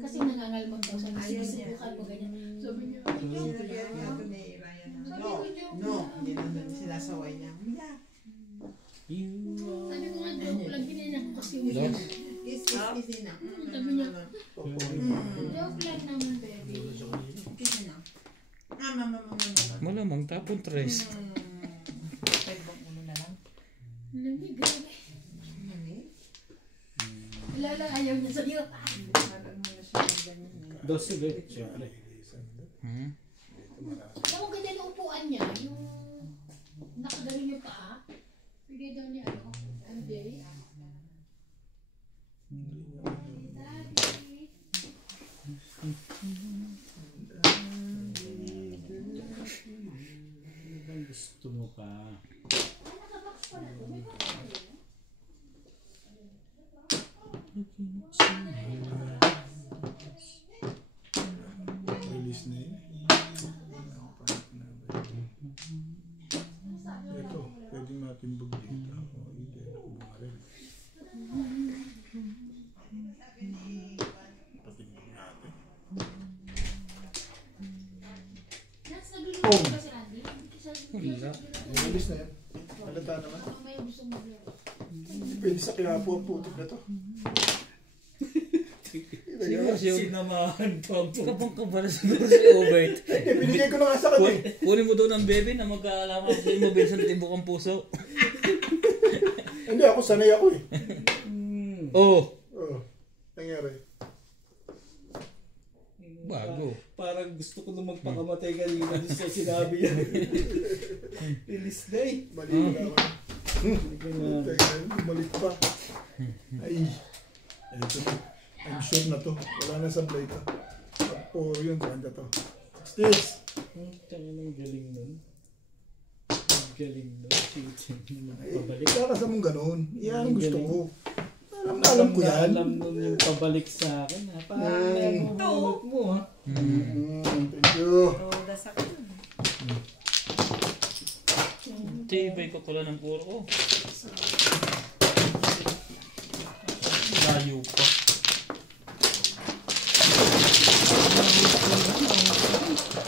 Kasi nangangalmag daw. Sabi ko, subukan mo ganyan. Sabi niya, Sinabihan niya ito ni Ryan na, sabi no, ko niyo. no, hindi naman sinasaway niya. Umiyak. Sabi ko nga, joke lang, hinainan ko kasi Hello? umiyak. Kiss na. Sabi niya, joke lang naman, baby. Kiss na. Malamang tapon tres. Pwede bang ulo na lang? Lamig, grabe. Lala, ayaw niya sa'yo. Parang mo na siya ganyan eh. 12 ba? Siyempre. Alam mo, ganda ng upuan niya, yung nakagaling yung paa. Bigay daw niya, MJ. Daddy. Ano bang gusto mo pa? Nakabox pala to. May box pala to. Release na yun. Ito, pwedeng natin bugdita. Hindi, bumaril. Patingin natin. Nats, nagluluto ba si Andy? Wala. Release na yan. Halata naman. Parang may gusto maglaro. Pwede sa Quiapo ang putik na to. Siguro siya. Sinamahan pa po. Kapang-kabala siguro si Obert. Eh, binigay ko na nga sa kanya. Kunin mo doon ang bebe na magkaalaman ko sa'yo mabilis na tibok ang puso. Hindi, ako sanay ako eh. Oh, Oo. Nangyari. bago. Parang gusto ko na magpakamatay kanina doon sa sinabi yan. Release na eh. Mali na ako. Hindi na. Teka, bumalik pa. Ay. Ito na. I'm sure na to. Wala na sa blade to. Puro yun sa kanya to. Sticks! Tangin ang galing nun. Ang galing nun. Pabalik. Kaya ka sa mong ganun. Yan ang gusto ko. Alam ko yan. Alam nun yung pabalik sa akin ha. Parang Ito. mo ha. Thank you. Toda sa akin. Tibay ko pala ng puro ko. Layo pa.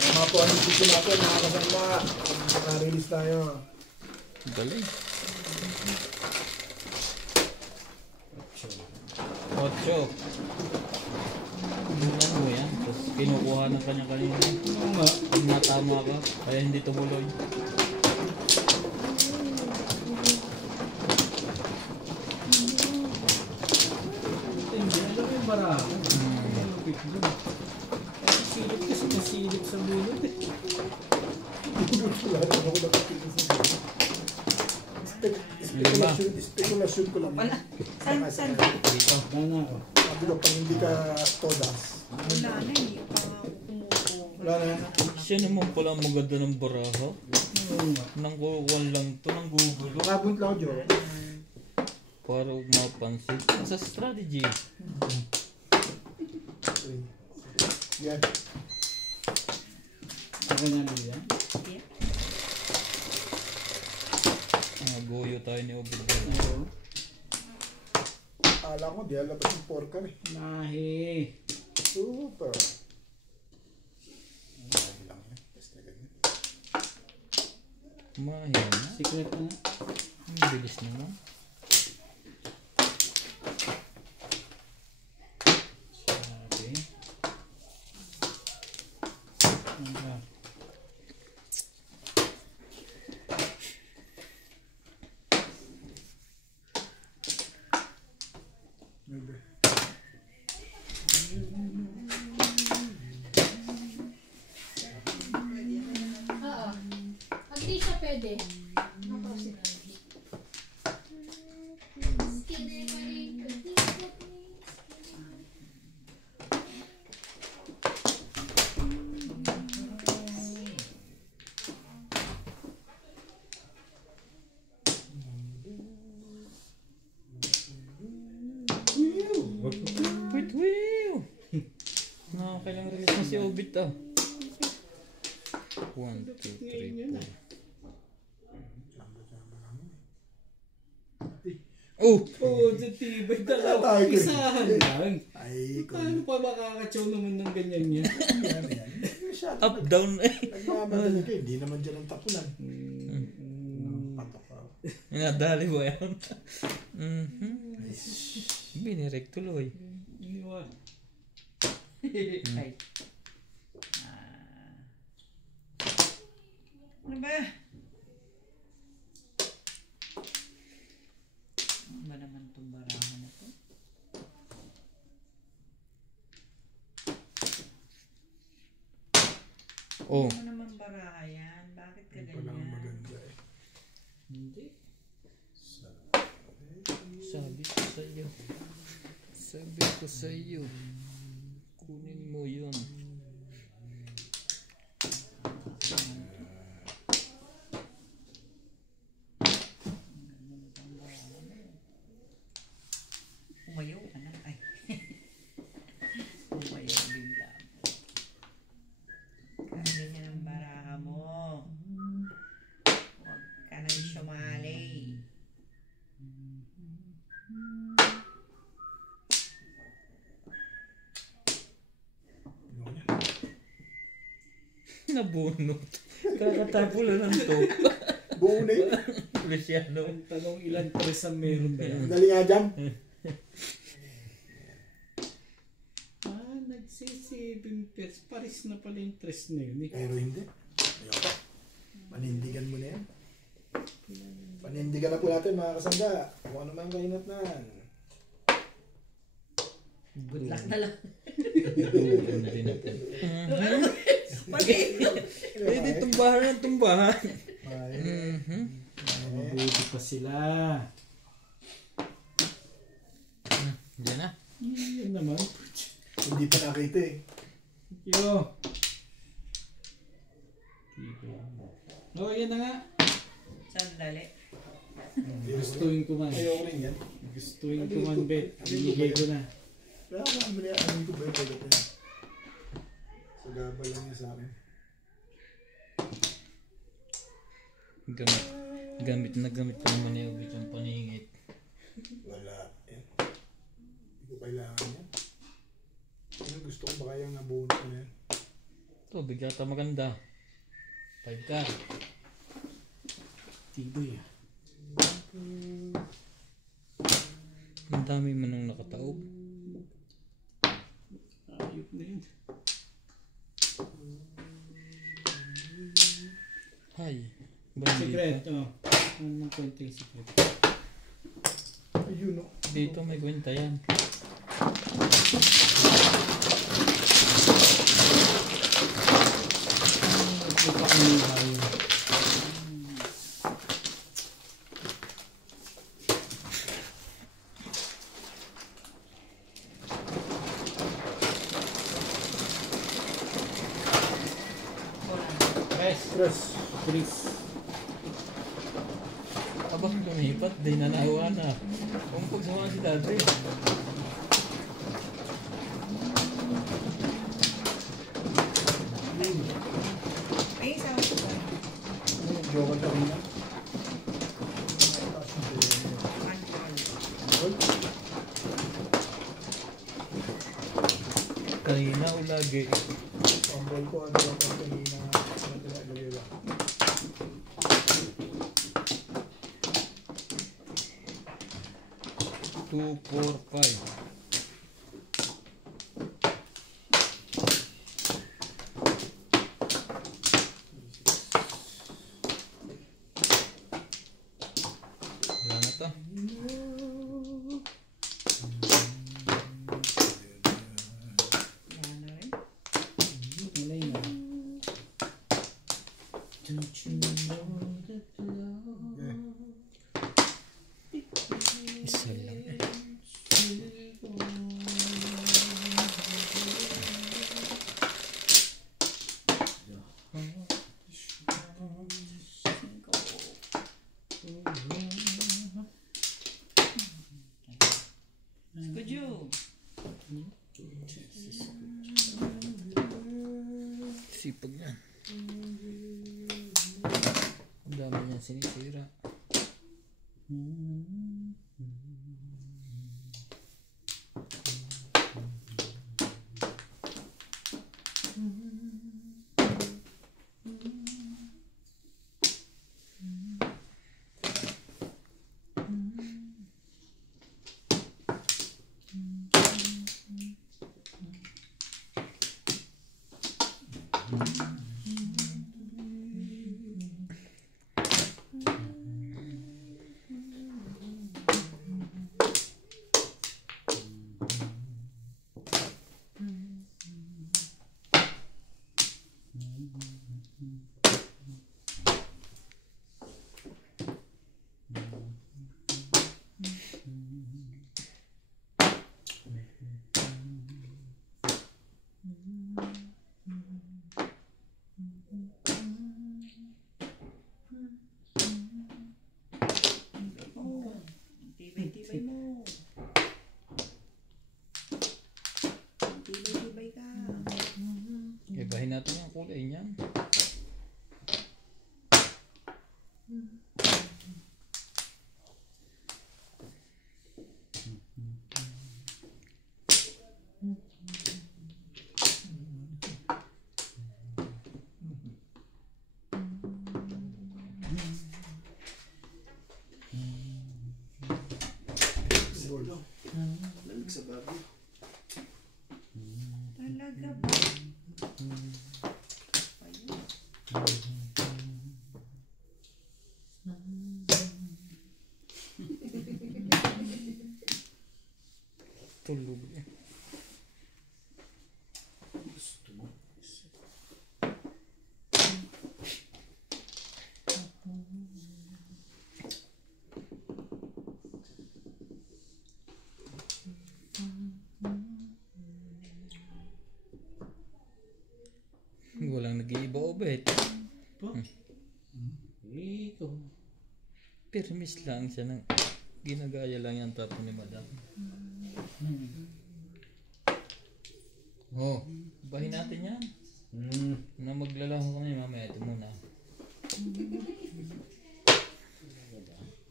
Mga po ang dito natin. Nakakasama. Naka-release tayo. Galing. 8. Tingnan mo yan. Tapos kinukuha ng kanya kanina. Oo nga. Pag natama ka, kaya hindi tumuloy. Hindi, alam mo yung barako. Malupit dun. Kasi silip kasi nasilip sa bunod eh. Wala na ako nakapili sa mga. Speculation ko lang. Wala. San? Dito. Gana ako. Sabi ko, pag hindi ka todas. Wala na, hindi pa kumukuha. Wala na yan. Siya naman pala ang maganda ng baraha. Oo nga. Nang kukuhan lang to, ng gugulo. Makabunt lang ako, Joe. Para mapansin. Sa strategy. Yan. Ako na nila. Goyo tayo ni Obed. Oo. Akala ko, di alabas yung porka eh. Nahi. Super. Sabi lang yan. Basta ganyan. Mahina. Secret na. Ang bilis naman. Sabi. Ano? Maybe. Oo. Pag di siya pwede. Ako si Andy. Skinny pa rin. Wait, wait. Nakakailang release na si Obed ah. 1, 2, 3, 4. Oh! Oo, sa tibay dalawa. Tayo ko rin. Isahan lang. Ay, Paano pa makakatsaw naman ng ganyan niya? yan yan. Masyado. Up, down eh. Nagmamadali kayo. Hindi naman dyan ang tapunan. Patok ka. Nadali ba yan? Binirek tuloy. Iniwan. Ay. Ano ba? Ano ba naman itong barahan na to? Oh. Ano naman baraha yan? Bakit ka Hindi pala ang ganyan? maganda eh. Hindi. Sabi ko sa iyo. Sabi ko sa iyo. Kunin mo yun. Umayaw ka na. Ay. Umayaw bigla. Ganyan ang baraha mo. Huwag ka nang sumali. Ano yan? Nabunot. Kakatapo lang ng to. Buo na yun. Luciano. Ang tanong ilan tres ang meron ba yan? Dali nga dyan. Nagsisibing pairs. Paris na pala yung tres na yun eh. Pero hindi. Ayoko. Panindigan mo na yan. Panindigan na po natin mga kasanda. Kung ano man kainat na. Good luck na lang. Hindi na po. Pwede tumbahan ng tumbahan. Mabuti pa sila. Diyan na. Yan naman. Hindi pa nakita eh. Yo. Oh, yan na nga. Sandali. Gustuin ko man. Ayoko rin yan. Gustuin ko man, Bet. Binigay ko na. Kaya ako ang mali ano ko ba yung pagkat niya. Sa gabal lang niya sa akin. Gamit na gamit pa naman ni Obit yung paningit. Wala. Yan. Hindi ko kailangan yan. Yung gusto ko baka yung nabunot ko na yan. Ito, bigata maganda. 5 ka. Tiboy ah. Ang dami man ang nakataob. Ayop na yun. Hay. Secret, oh. Ano nang kwento yung secret? Ayun o. Dito may kwenta yan. Ipakanihay. Stress. Chris. Abang lumipat, di na nahawa na. Kumpag sa mga si dati. Ay, sabi ko ba? Joke ka rin yan. Kanina o lagi. Pambol ko ano yung kanina. Ano tinalagay ba? 2, 4, 5. Wala na to. Yan na rin. Malay na. Isa lang. Kuju. Sipag yan. Ang dami niyan sinisira. Tibay-tibay mo. Tibay-tibay ka. Ibahin natin yung kulay niyan. Lamig sa baboy. Talaga ba? Ayun. Tulog eh. Walang nag-iiba o bet. Po? Ito. Permis lang siya ng ginagaya lang yung tapo ni madam. Oh, bahin natin yan. Na maglalaho kami mamaya. Ito muna.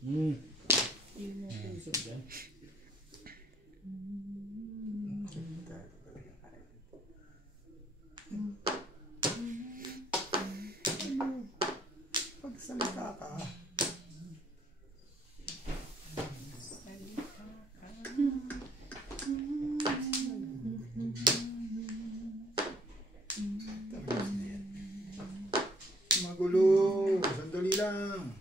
Yun mo puso dyan. Pagsalita ka. Magulo. Sandali lang.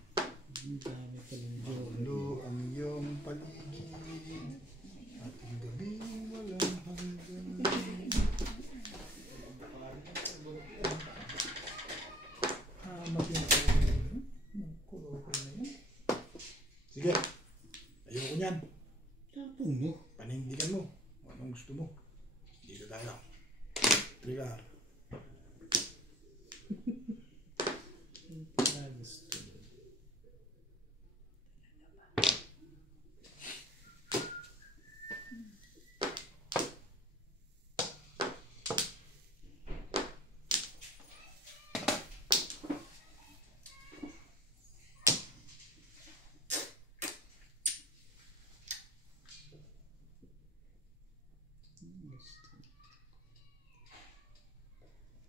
Ang dami palang Magulo ang iyong paligid. At ang gabi walang hanggan. Hamak yung kulo na yun. Sige. Ayoko niyan. tapong mo. Panindigan mo. Anong gusto mo? Dito tayo. Trigger. Gusto mo.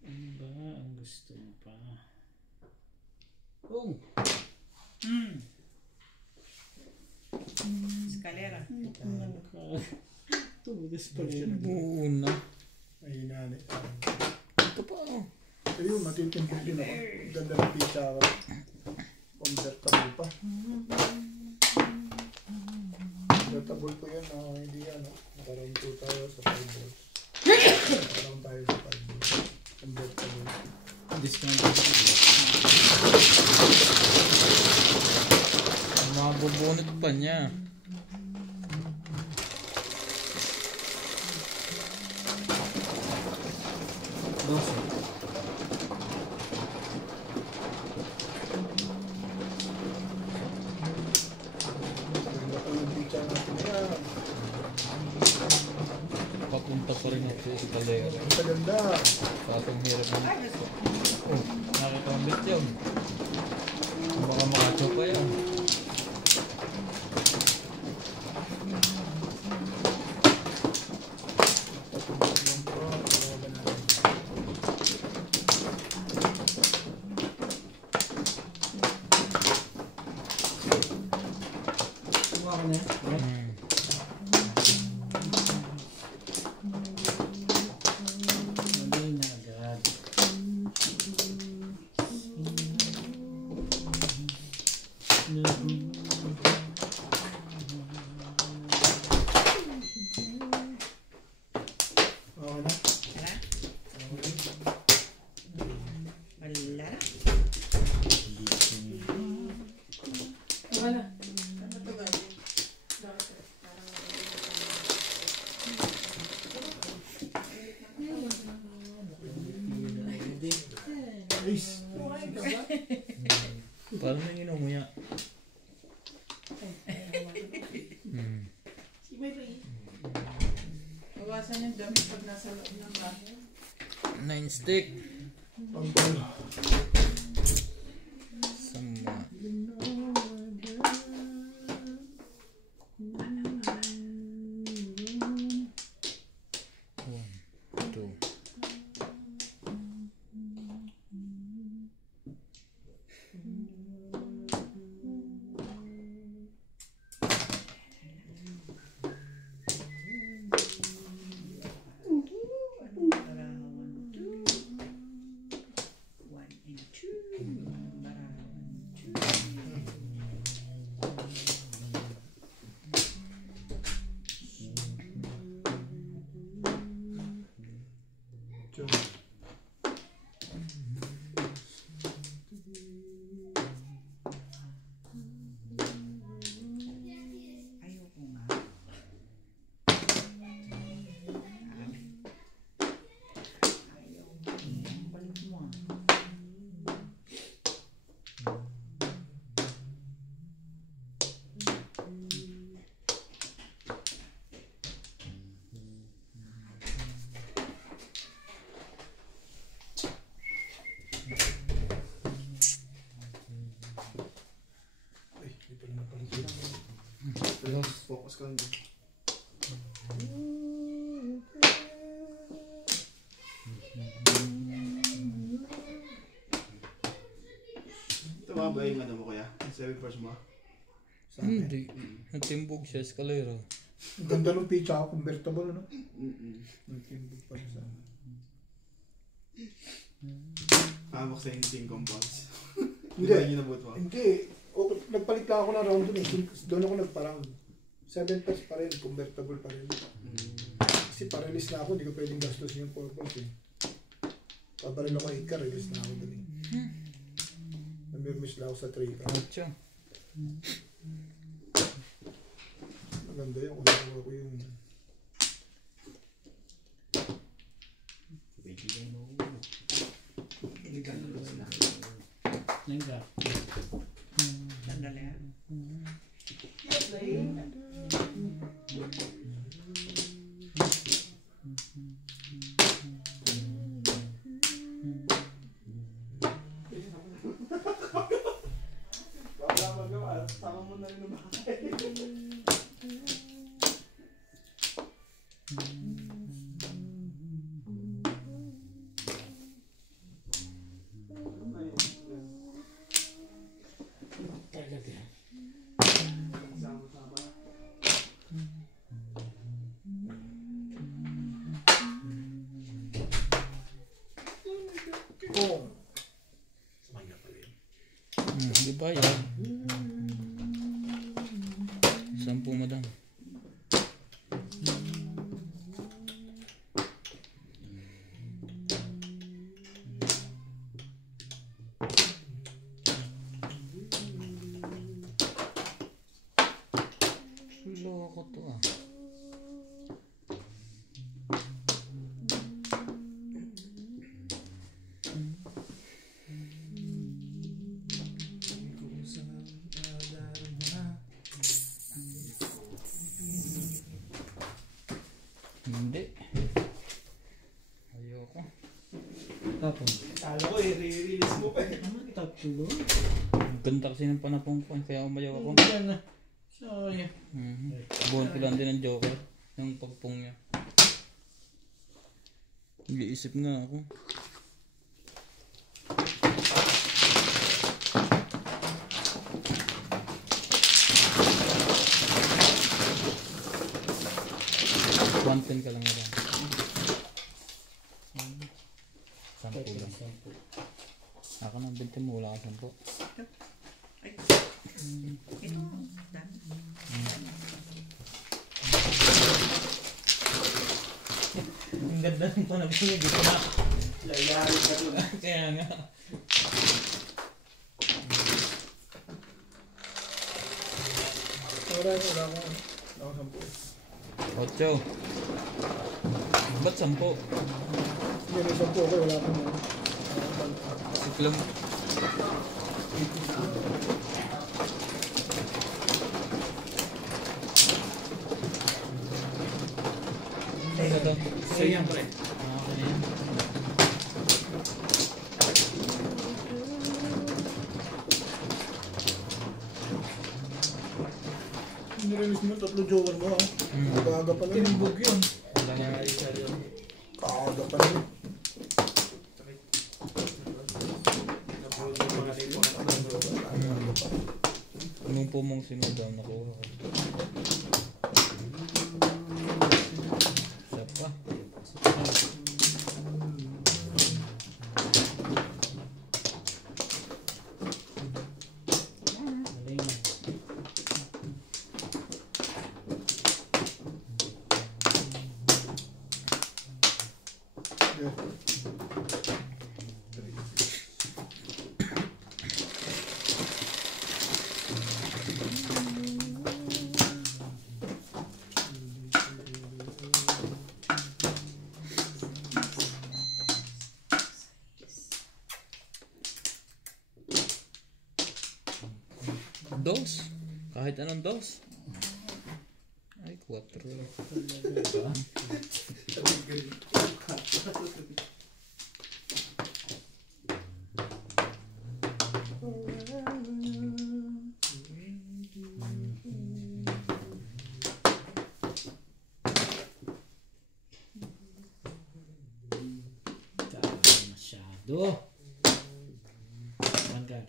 Ano ba ang gusto mo pa? Oh! Escalera. Tugas pa rin. Una. Ay, nani. Ito pa oh. Ayun, matintindi din ako. Ganda ng pizza ako. Convertible pa. Convertible ko yan. Hindi yan. Nakaroon po tayo sa 5 balls. Nakaroon tayo sa 5 balls. Convertible. Discount. Mabubunot pa niya. Dos. Ganda ko yung pizza natin na yan. Papunta pa rin ako sa kalera. Ang ganda. Patong hirap mo. Ay, gusto. Oh, nakakambit yun. Baka makacho pa yan. Kuha ka na yan? Madali na agad. kanyang gamit pag nasa loob ng bahay. 9 stick. One ball. Sama. One, two. Barawan 2. 1 and 2. Barawan 2. Two. Ayoko nga. Ayaw. Balik mo ah. Ay, hindi pala napalitan. Focus ka lang dun. Ito ba ba yung ano mo kuya? 7 first mo? Hindi. Nagtimbog siya, eskalera. Ang ganda ng pizza ako, convertible, no? Nagtimbog pa sa Pamok sa yung 5 compounds. Hindi. Hindi yun nabot mo. Hindi. Okay, nagpalit ka ako ng round dun eh. Doon ako nagpa-round. 7 pairs pa rin, convertible pa rin. Kasi pa-release na ako, hindi ko pwedeng gastos yung purpose eh. Pabaril ako 8 ka, release na ako dun eh. Namirmiss na ako sa 3 ka. Ocho. Maganda yun, kung nakuha ko yung... Langga. Sandali ah. Wala magawa. Tama mo na rin ng bahay. Talaga. Sama-sama. Oh. Di ba yan? 10 madam. Loko to ah. Hindi. Ayoko. Tapos. Kala ko i-release mo pa eh. Tatlo. Ganda kasi ng panapong ko kaya umayaw ako. Yan na. Sayang. Buwan ko lang din ng Joker. Yung pagpong niya. Nag-iisip nga ako. One ka lang na lang. 10 lang. Ako nang binti mo, wala ka 10. Ay. Ito. Dami. Ang ganda ng panapong niya, dito na. Yayari ka dun. Kaya nga. Wala akong 8. Ba't 10? Hindi na 10 ako, wala akong Siklong. na to. Sa'yo yan, pre. Okay na yan. Nirelease mo 3 joker mo ha. Kaga pa lang. Tinimbog yun. Wala na. Kaga pa lang. Nung pumong si Madam, nakuha ko. Isa pa. Galing. Dos. Kahit anong dos. Ay, 4. Masyado. One card.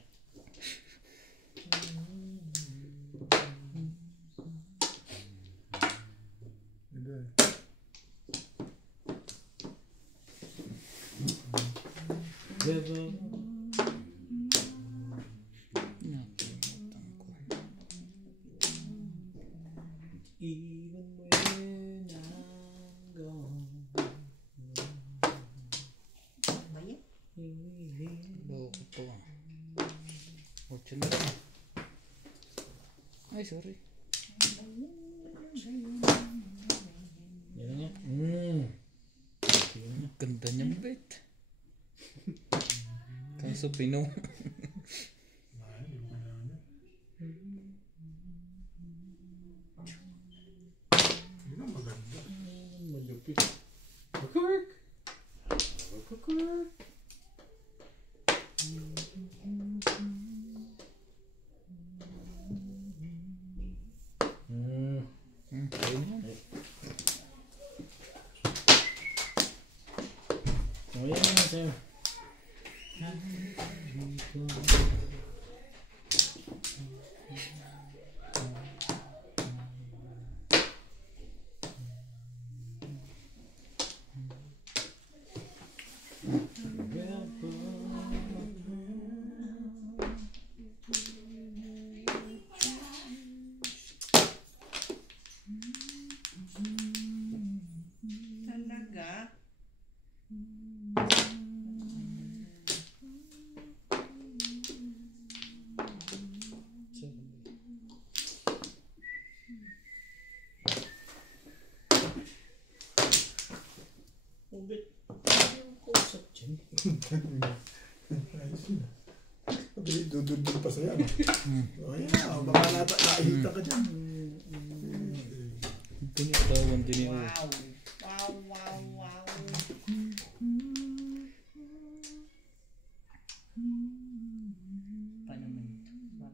Bebe. Even when I'm gone. Ba yan? Loko to. 8 na lang. Ay, sorry. Yan nga. Ganda niyang bet. Kaso pino. Malupit. Bakak! Bakak! Ayun yan. Oh, yan nga sa'yo. Talaga? Ulit. Hindi mo kausap dyan. Ayos yun. Dududul pa sa'yo. Ayan na, baka nakahita ka dyan. Pinitawan din yung Wow. Wow, wow, wow. Pa naman ito.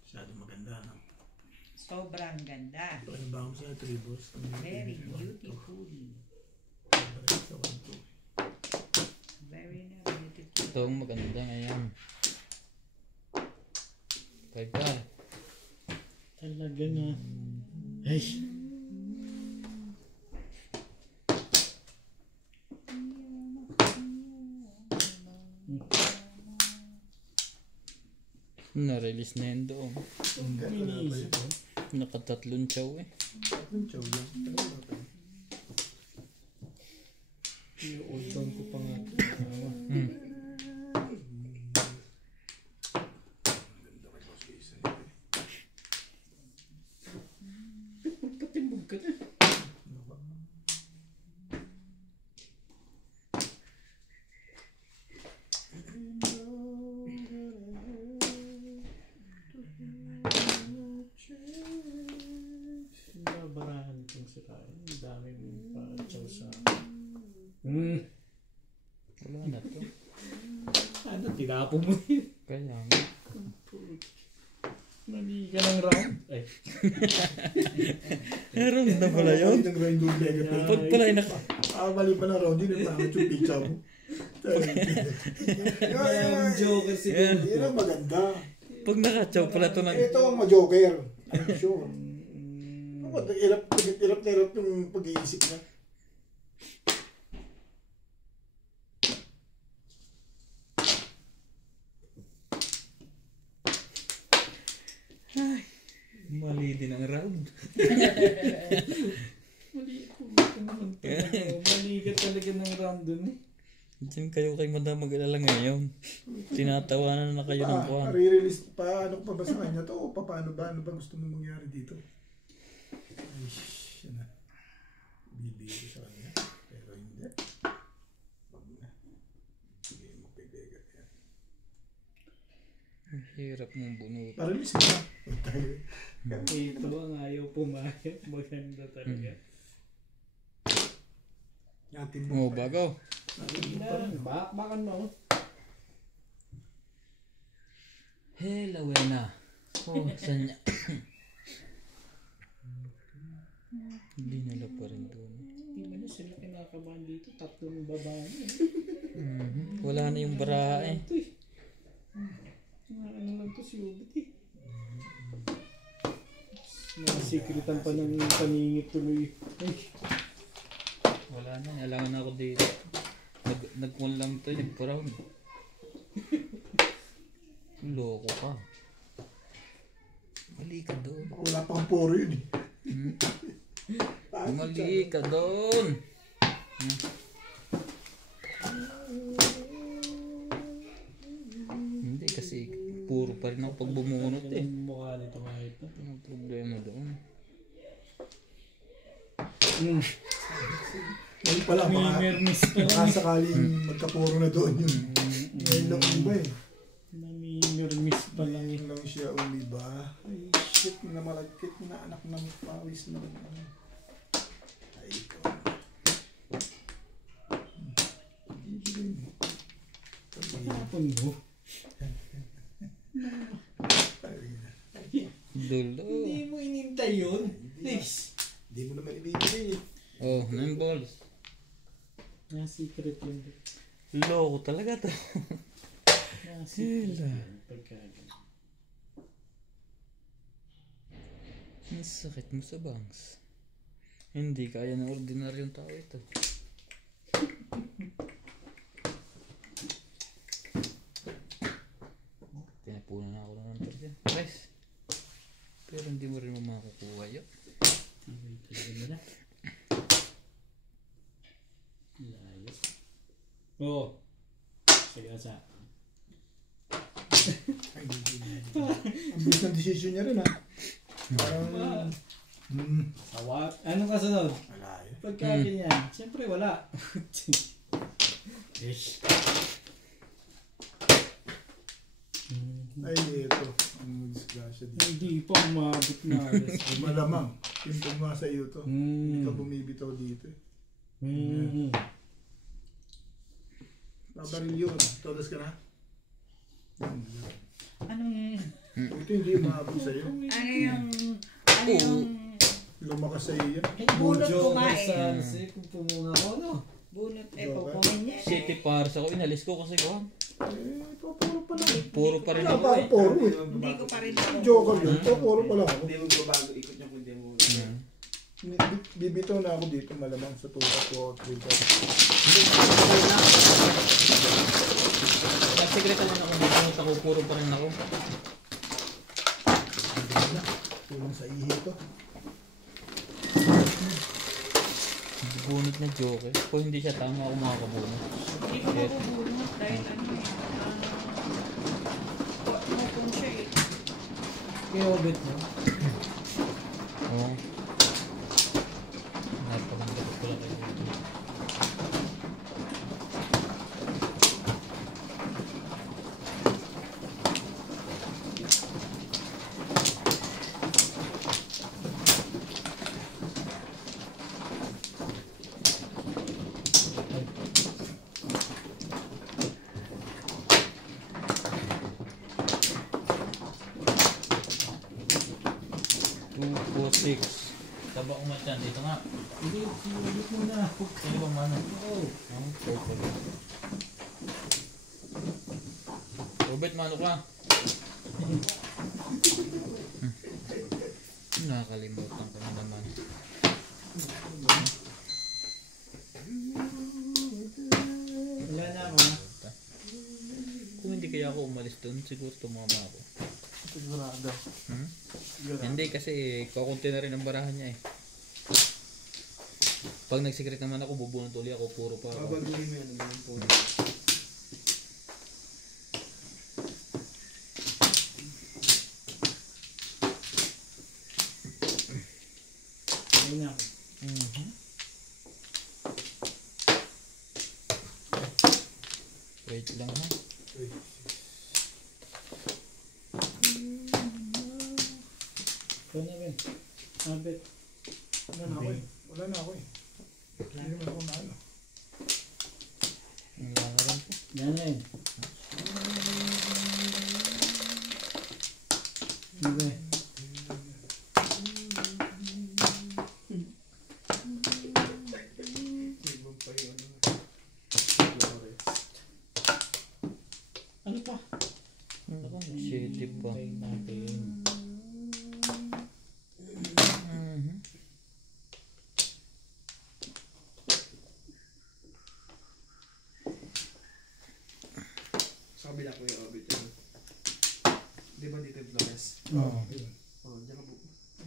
Masyado maganda, no? Sobrang ganda. Ano ba ako sa'yo, Tribos? Very beautiful. Very beautiful. ito ang maganda ngayon. 5 par. Talaga nga. Ay. Na-release na yun doon. Ang ganda na pa yun. Nakatatlong chow eh. Ang chow lang. I-old down ko pa nga. Magpatimbog ka na. Babarahan itong sirain. Igapo mo yun. Kaya nga. Mali ka ng round. Ay. Meron na pala yun. Ng round yung lega pa. Pag pala yung Mali pa ng round, yun yung pangat yung pizza mo. Yung joker siguro. Yan ang maganda. pag nakachaw pala ito ng... Ito ang ma-joker. I'm sure. Hirap na hirap yung pag-iisip na. Mali din ang round. Mali ka naman talaga. Mali ka talaga ng round dun eh. Diyan kayo kay Madam mag-alala ngayon. Tinatawanan na kayo ng kuhan. Re-release pa, ano pa ba sa kanya to? O paano ba? Ano ba gusto mo mangyari dito? Ay, yan na. Bibigay sa kanya. Pero hindi. Wag na. Bigay mo kay Vega yan. Ang hirap mong bunot. Pa-release na. Huwag tayo. Ito ang ayaw pumayag. Maganda talaga. Yatin Oo, mo. bago. Bakbakan mo. Hello, Wena. Oh, saan niya? Hindi nila pa rin doon. Hindi mo na sila kinakabahan dito. Tatlong babae. Wala na yung baraha eh. Ito eh. Ano lang to si Ubit eh. Nasikritan pa ng paningit tuloy. Ay. Wala na, alangan na ako dito. Nag-1 lang to, nag-round. Loko ka. Mali ka doon. Wala pang puro yun eh. Mali ka doon. Hindi kasi puro pa rin ako pag bumunot eh. Ang mukha nito kahit na. Anong problema doon? Ngayon pala, Mimermis pa lang. sakaling magkapuro na doon yun. Ngayon lang iba eh. Namimermis pa lang eh. Ngayon lang siya umiba. Ay shit, na malagkit na anak ng pawis na. Ay, ikaw. Tapon mo. Dulo. Hindi mo inintay yun. Please. Hindi mo naman ibibigay eh. Oh, 9 balls. Secret yun. Loko talaga to. Secret yun. Pagkagan. Ang sakit mo sa bangs. Hindi kaya ng ordinaryong tao ito. Tinapunan na ako ng number dyan. Nice. Pero hindi mo rin makukuha yun. Tibay talaga nila. Layo. Oo. Sige sa. Ang bilis ng decision niya rin ha. Parang... Sawa. Anong kasunod? Wala eh. Pagkagan yan. Siyempre wala. Ish. Ay, ito. Ang disgrasya dito. Hindi pa umabot na alas. Malamang. Yung puma sa iyo to. Hindi ka Hmm. bumibitaw dito eh. Hmm. Babaril yun. Todas ka na? Anong, Ito hindi umabot sa iyo. ano yung Lumakas sa iyo yan. bunot Joker kumain? sa kasi kung pumuna ko no. Bunot, Joker. pupumin niya. City Paris ako, inalis ko kasi kuhan. Eh, puro pa lang. Puro pa rin Wala ako pa eh. ang puro eh. Hindi ko pa rin ako. Joker yun. Puro pa lang ako. Hindi mo babago ikot niya kundi mo. Bibitaw na ako dito malamang sa 2 or 3 ka. Nagsikreta lang ako dito, ako puro pa rin ako. Kulang sa ihi to. Bunot na joke eh. Kung hindi siya tama ako makakabunot. Hindi ko mabubunot dahil ano eh. Mapun siya eh. Kaya obit mo. Oo. Napakaganda ko lang kayo dito. 2, 4, 6. Taba ko matyan. Dito nga. Hindi, sinulot mo na. Sino bang mano? Oo. Purple. Robert, mano ka? Nakakalimutan ko na naman. Wala na ako ha. Kung hindi kaya ako umalis doon, siguro tumama ako. Sigurado. Hmm? Sigurado. Hindi kasi kakunti na rin ang barahan niya eh. Pag nagsikret naman ako, bubunot uli ako, puro pa ako. Babaguhin mo yan. Ano yung phone? Wala na ako. Mhm. Wait lang ha. Ito na rin. Habit. Wala na ako eh. Wala na ako eh. Hindi naman ako maano. Wala na rin po. Yan na yun. Okay. Ibang pa yun. Ano pa? Ako, shitty pa. Tayo natin. Mhm. Sa kabila ko yung orbit yun. Di ba dito yung flares? Oo. Oo, dyan ka po.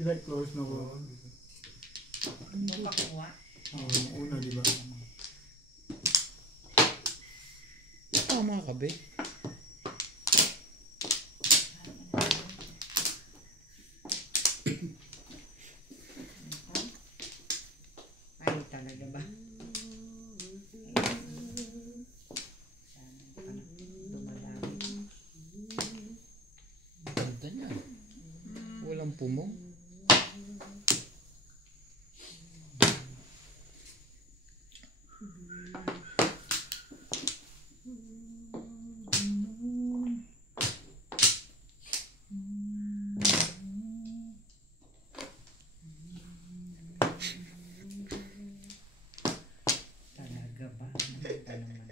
Like close na ko. Nung pakuha. Una, di ba? Oh, mga kabe. Ay, talaga ba? Dumadami. Ganda niya. Walang pumong. Talaga ba? Ano ba naman?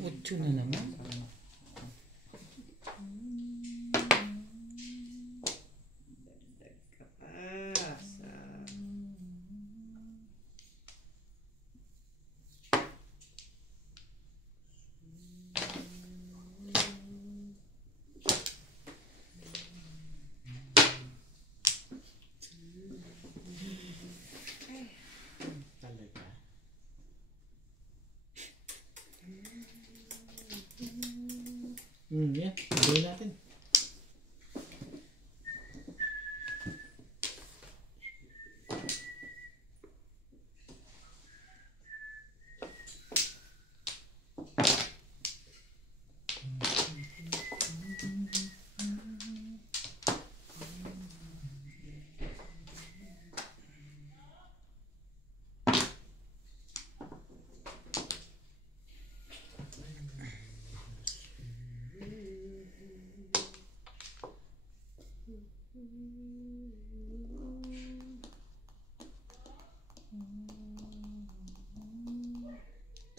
Otso na naman. Dagdag ka pa sa... Talaga. Yeah. Gawin natin.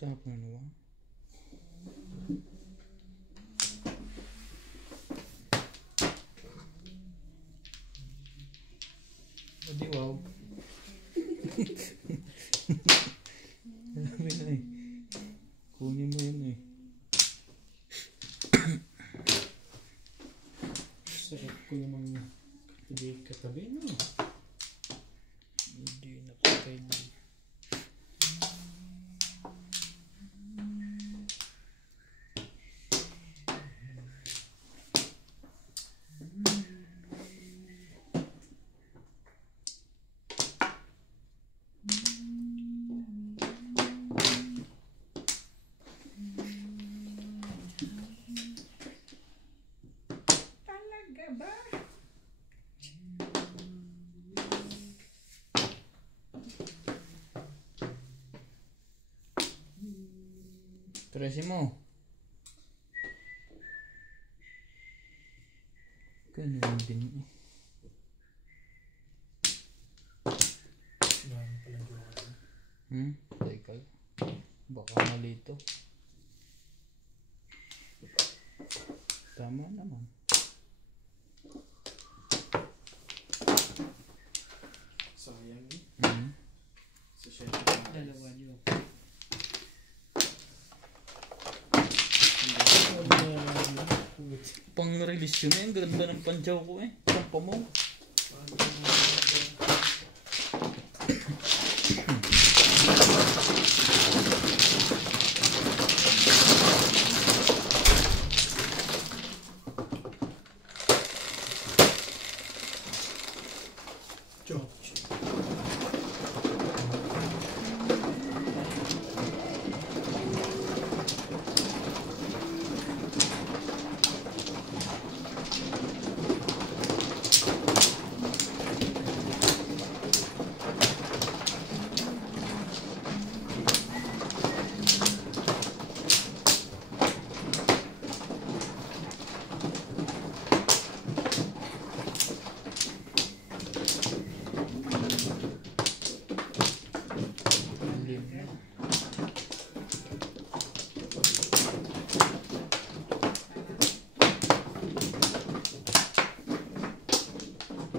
Tapos ano ba? Adi wow. Sabi na eh. Kunin mo yun eh. Sarap ko namang hindi katabi, no? Hindi na ko kailan. Talaga ba? Tresi mo. Ganun din eh. Teka. Baka malito. Tama naman. Sayang eh. Sa Dalawa yun. Pang-release yun eh. Ang ganda ng pansyaw ko eh. Sampa mo.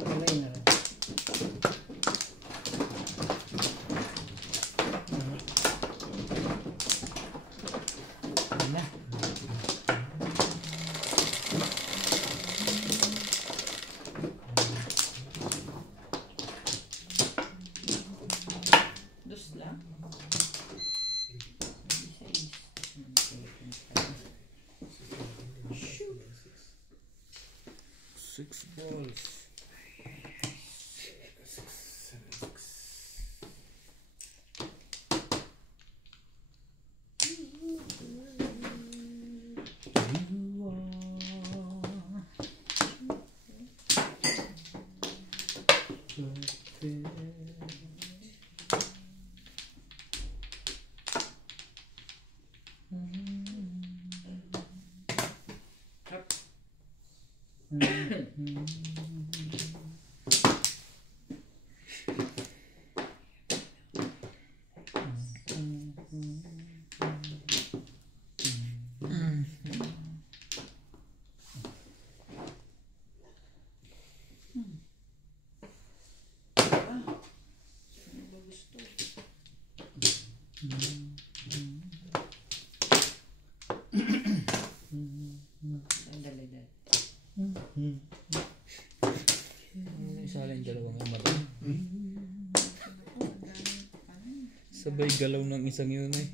Kamay na rin. Na. Dos lang. 6 balls. Sandali dahil. Isa lang yung dalawang mata. Sabay galaw ng isang yun eh.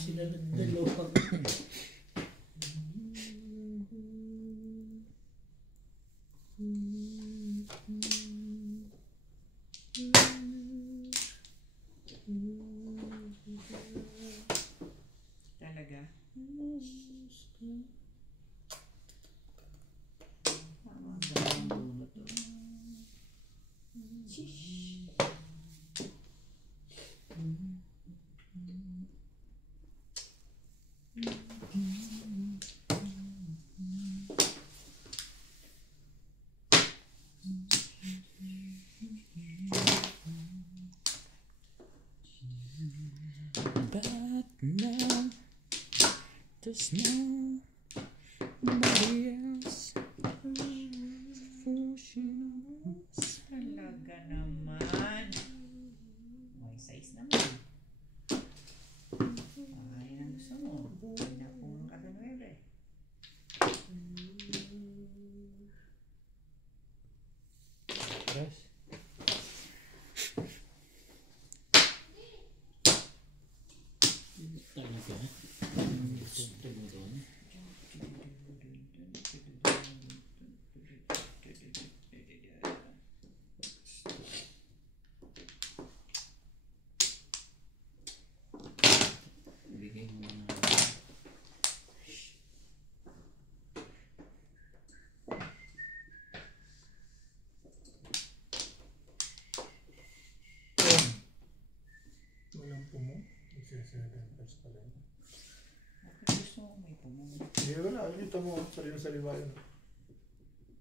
Sila dalawa. Talaga. Tama ang dalawang bunot to. But now there's nobody else for sure. Talaga naman. May size naman. Ay, ang gusto mo. Pinapong ka na 9. Tres. Talaga. Bigay mo na. Walang pumo. Isa 7 pala yun. Bakit gusto mo may pumuli? Hindi wala, dito mo, sariwa yun.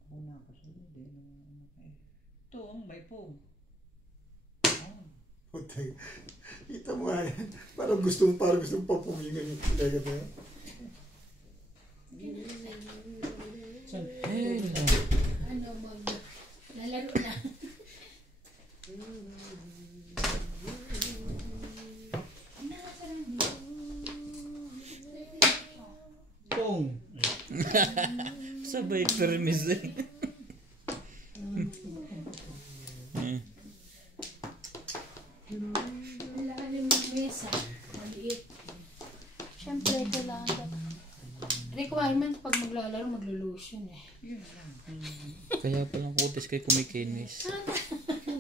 Una ko sa hindi na ito, may po. Putay. Kita mo nga yan. Parang gusto mo papumingan yung lega na yun. Saan? Ano mo na? Lalaro na. Pong. Sabay permis eh. Wala ka yung mesa. Maliit. Siyempre, ito lang. Requirement pag maglalaro, maglo-lotion eh. Yun lang. Kaya palang kutis kay kumikinis.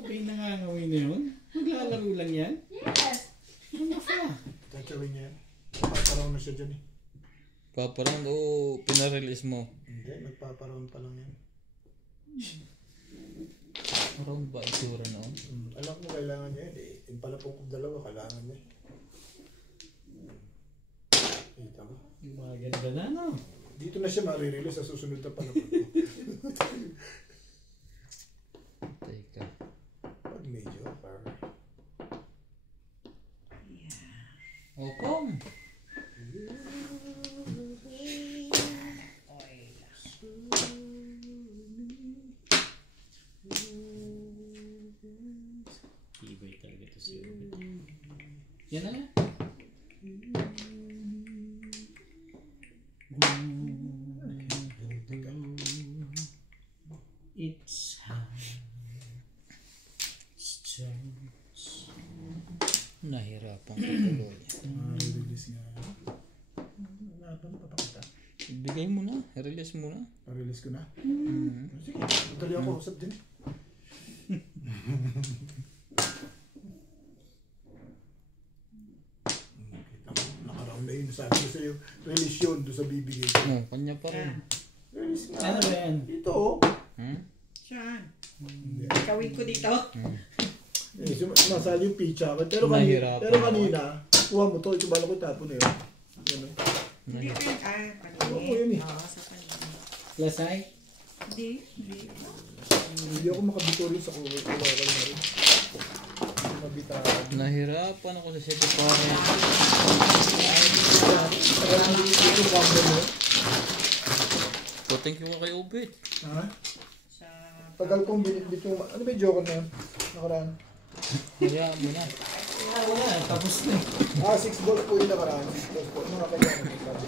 May nangangawin na yun? Maglalaro lang yan? Yes! Ano pa? Tatawin niya yan. Paparaw na siya dyan eh. Paparang o pinarelease mo? Hindi, nagpaparaw pa lang yan. Around ba itura noon? Alam mo kailangan niya eh. Yung pala pong dalawa, kailangan niya. Kita mo? Yung mga ganda na, no? Dito na siya marirelease sa susunod na pala. Teka. Pag medyo, par. O Pong! Ibay talaga ito si Ubit. Yan na nga. It's high. Strange. Nahirapan ko tuloy. Marirelease nga. Wala pa napapakita. Ibigay mo na. I-release mo na. Release ko na. Mm-hmm. Sige, tuloy ako usap din. Kita mo, nakaraon na yun. Sabi ko sa'yo, release yun doon sa bibigay ko. No, kanya pa rin. Release nga. Ano ba yan? Ito oh. Hmm? Saan? Hindi. Kawin ko dito. Eh, sumasali yung pizza. Pero Nahirapan pero ako. kanina, kuha mo to, ito bala ko tapon na yun. Yan oh. Hindi ka, Oo, yun paningin. eh. Oo, sa paningin. Lasay? Hindi, hindi. Hindi ako makabito rin sa kuha ko na rin. Mabitawan. Nahirapan ako sa city pare. Parang dito camera mo. So thank you kay Ubit. Ha? Sa... Tagal kong binitbit yung... Ano ba yung joke na yun? Nakaraan. Hayaan mo na. Ano na, tapos na. 6 balls po yung nakaraan. 6 balls po. Mga kaya naman sabi.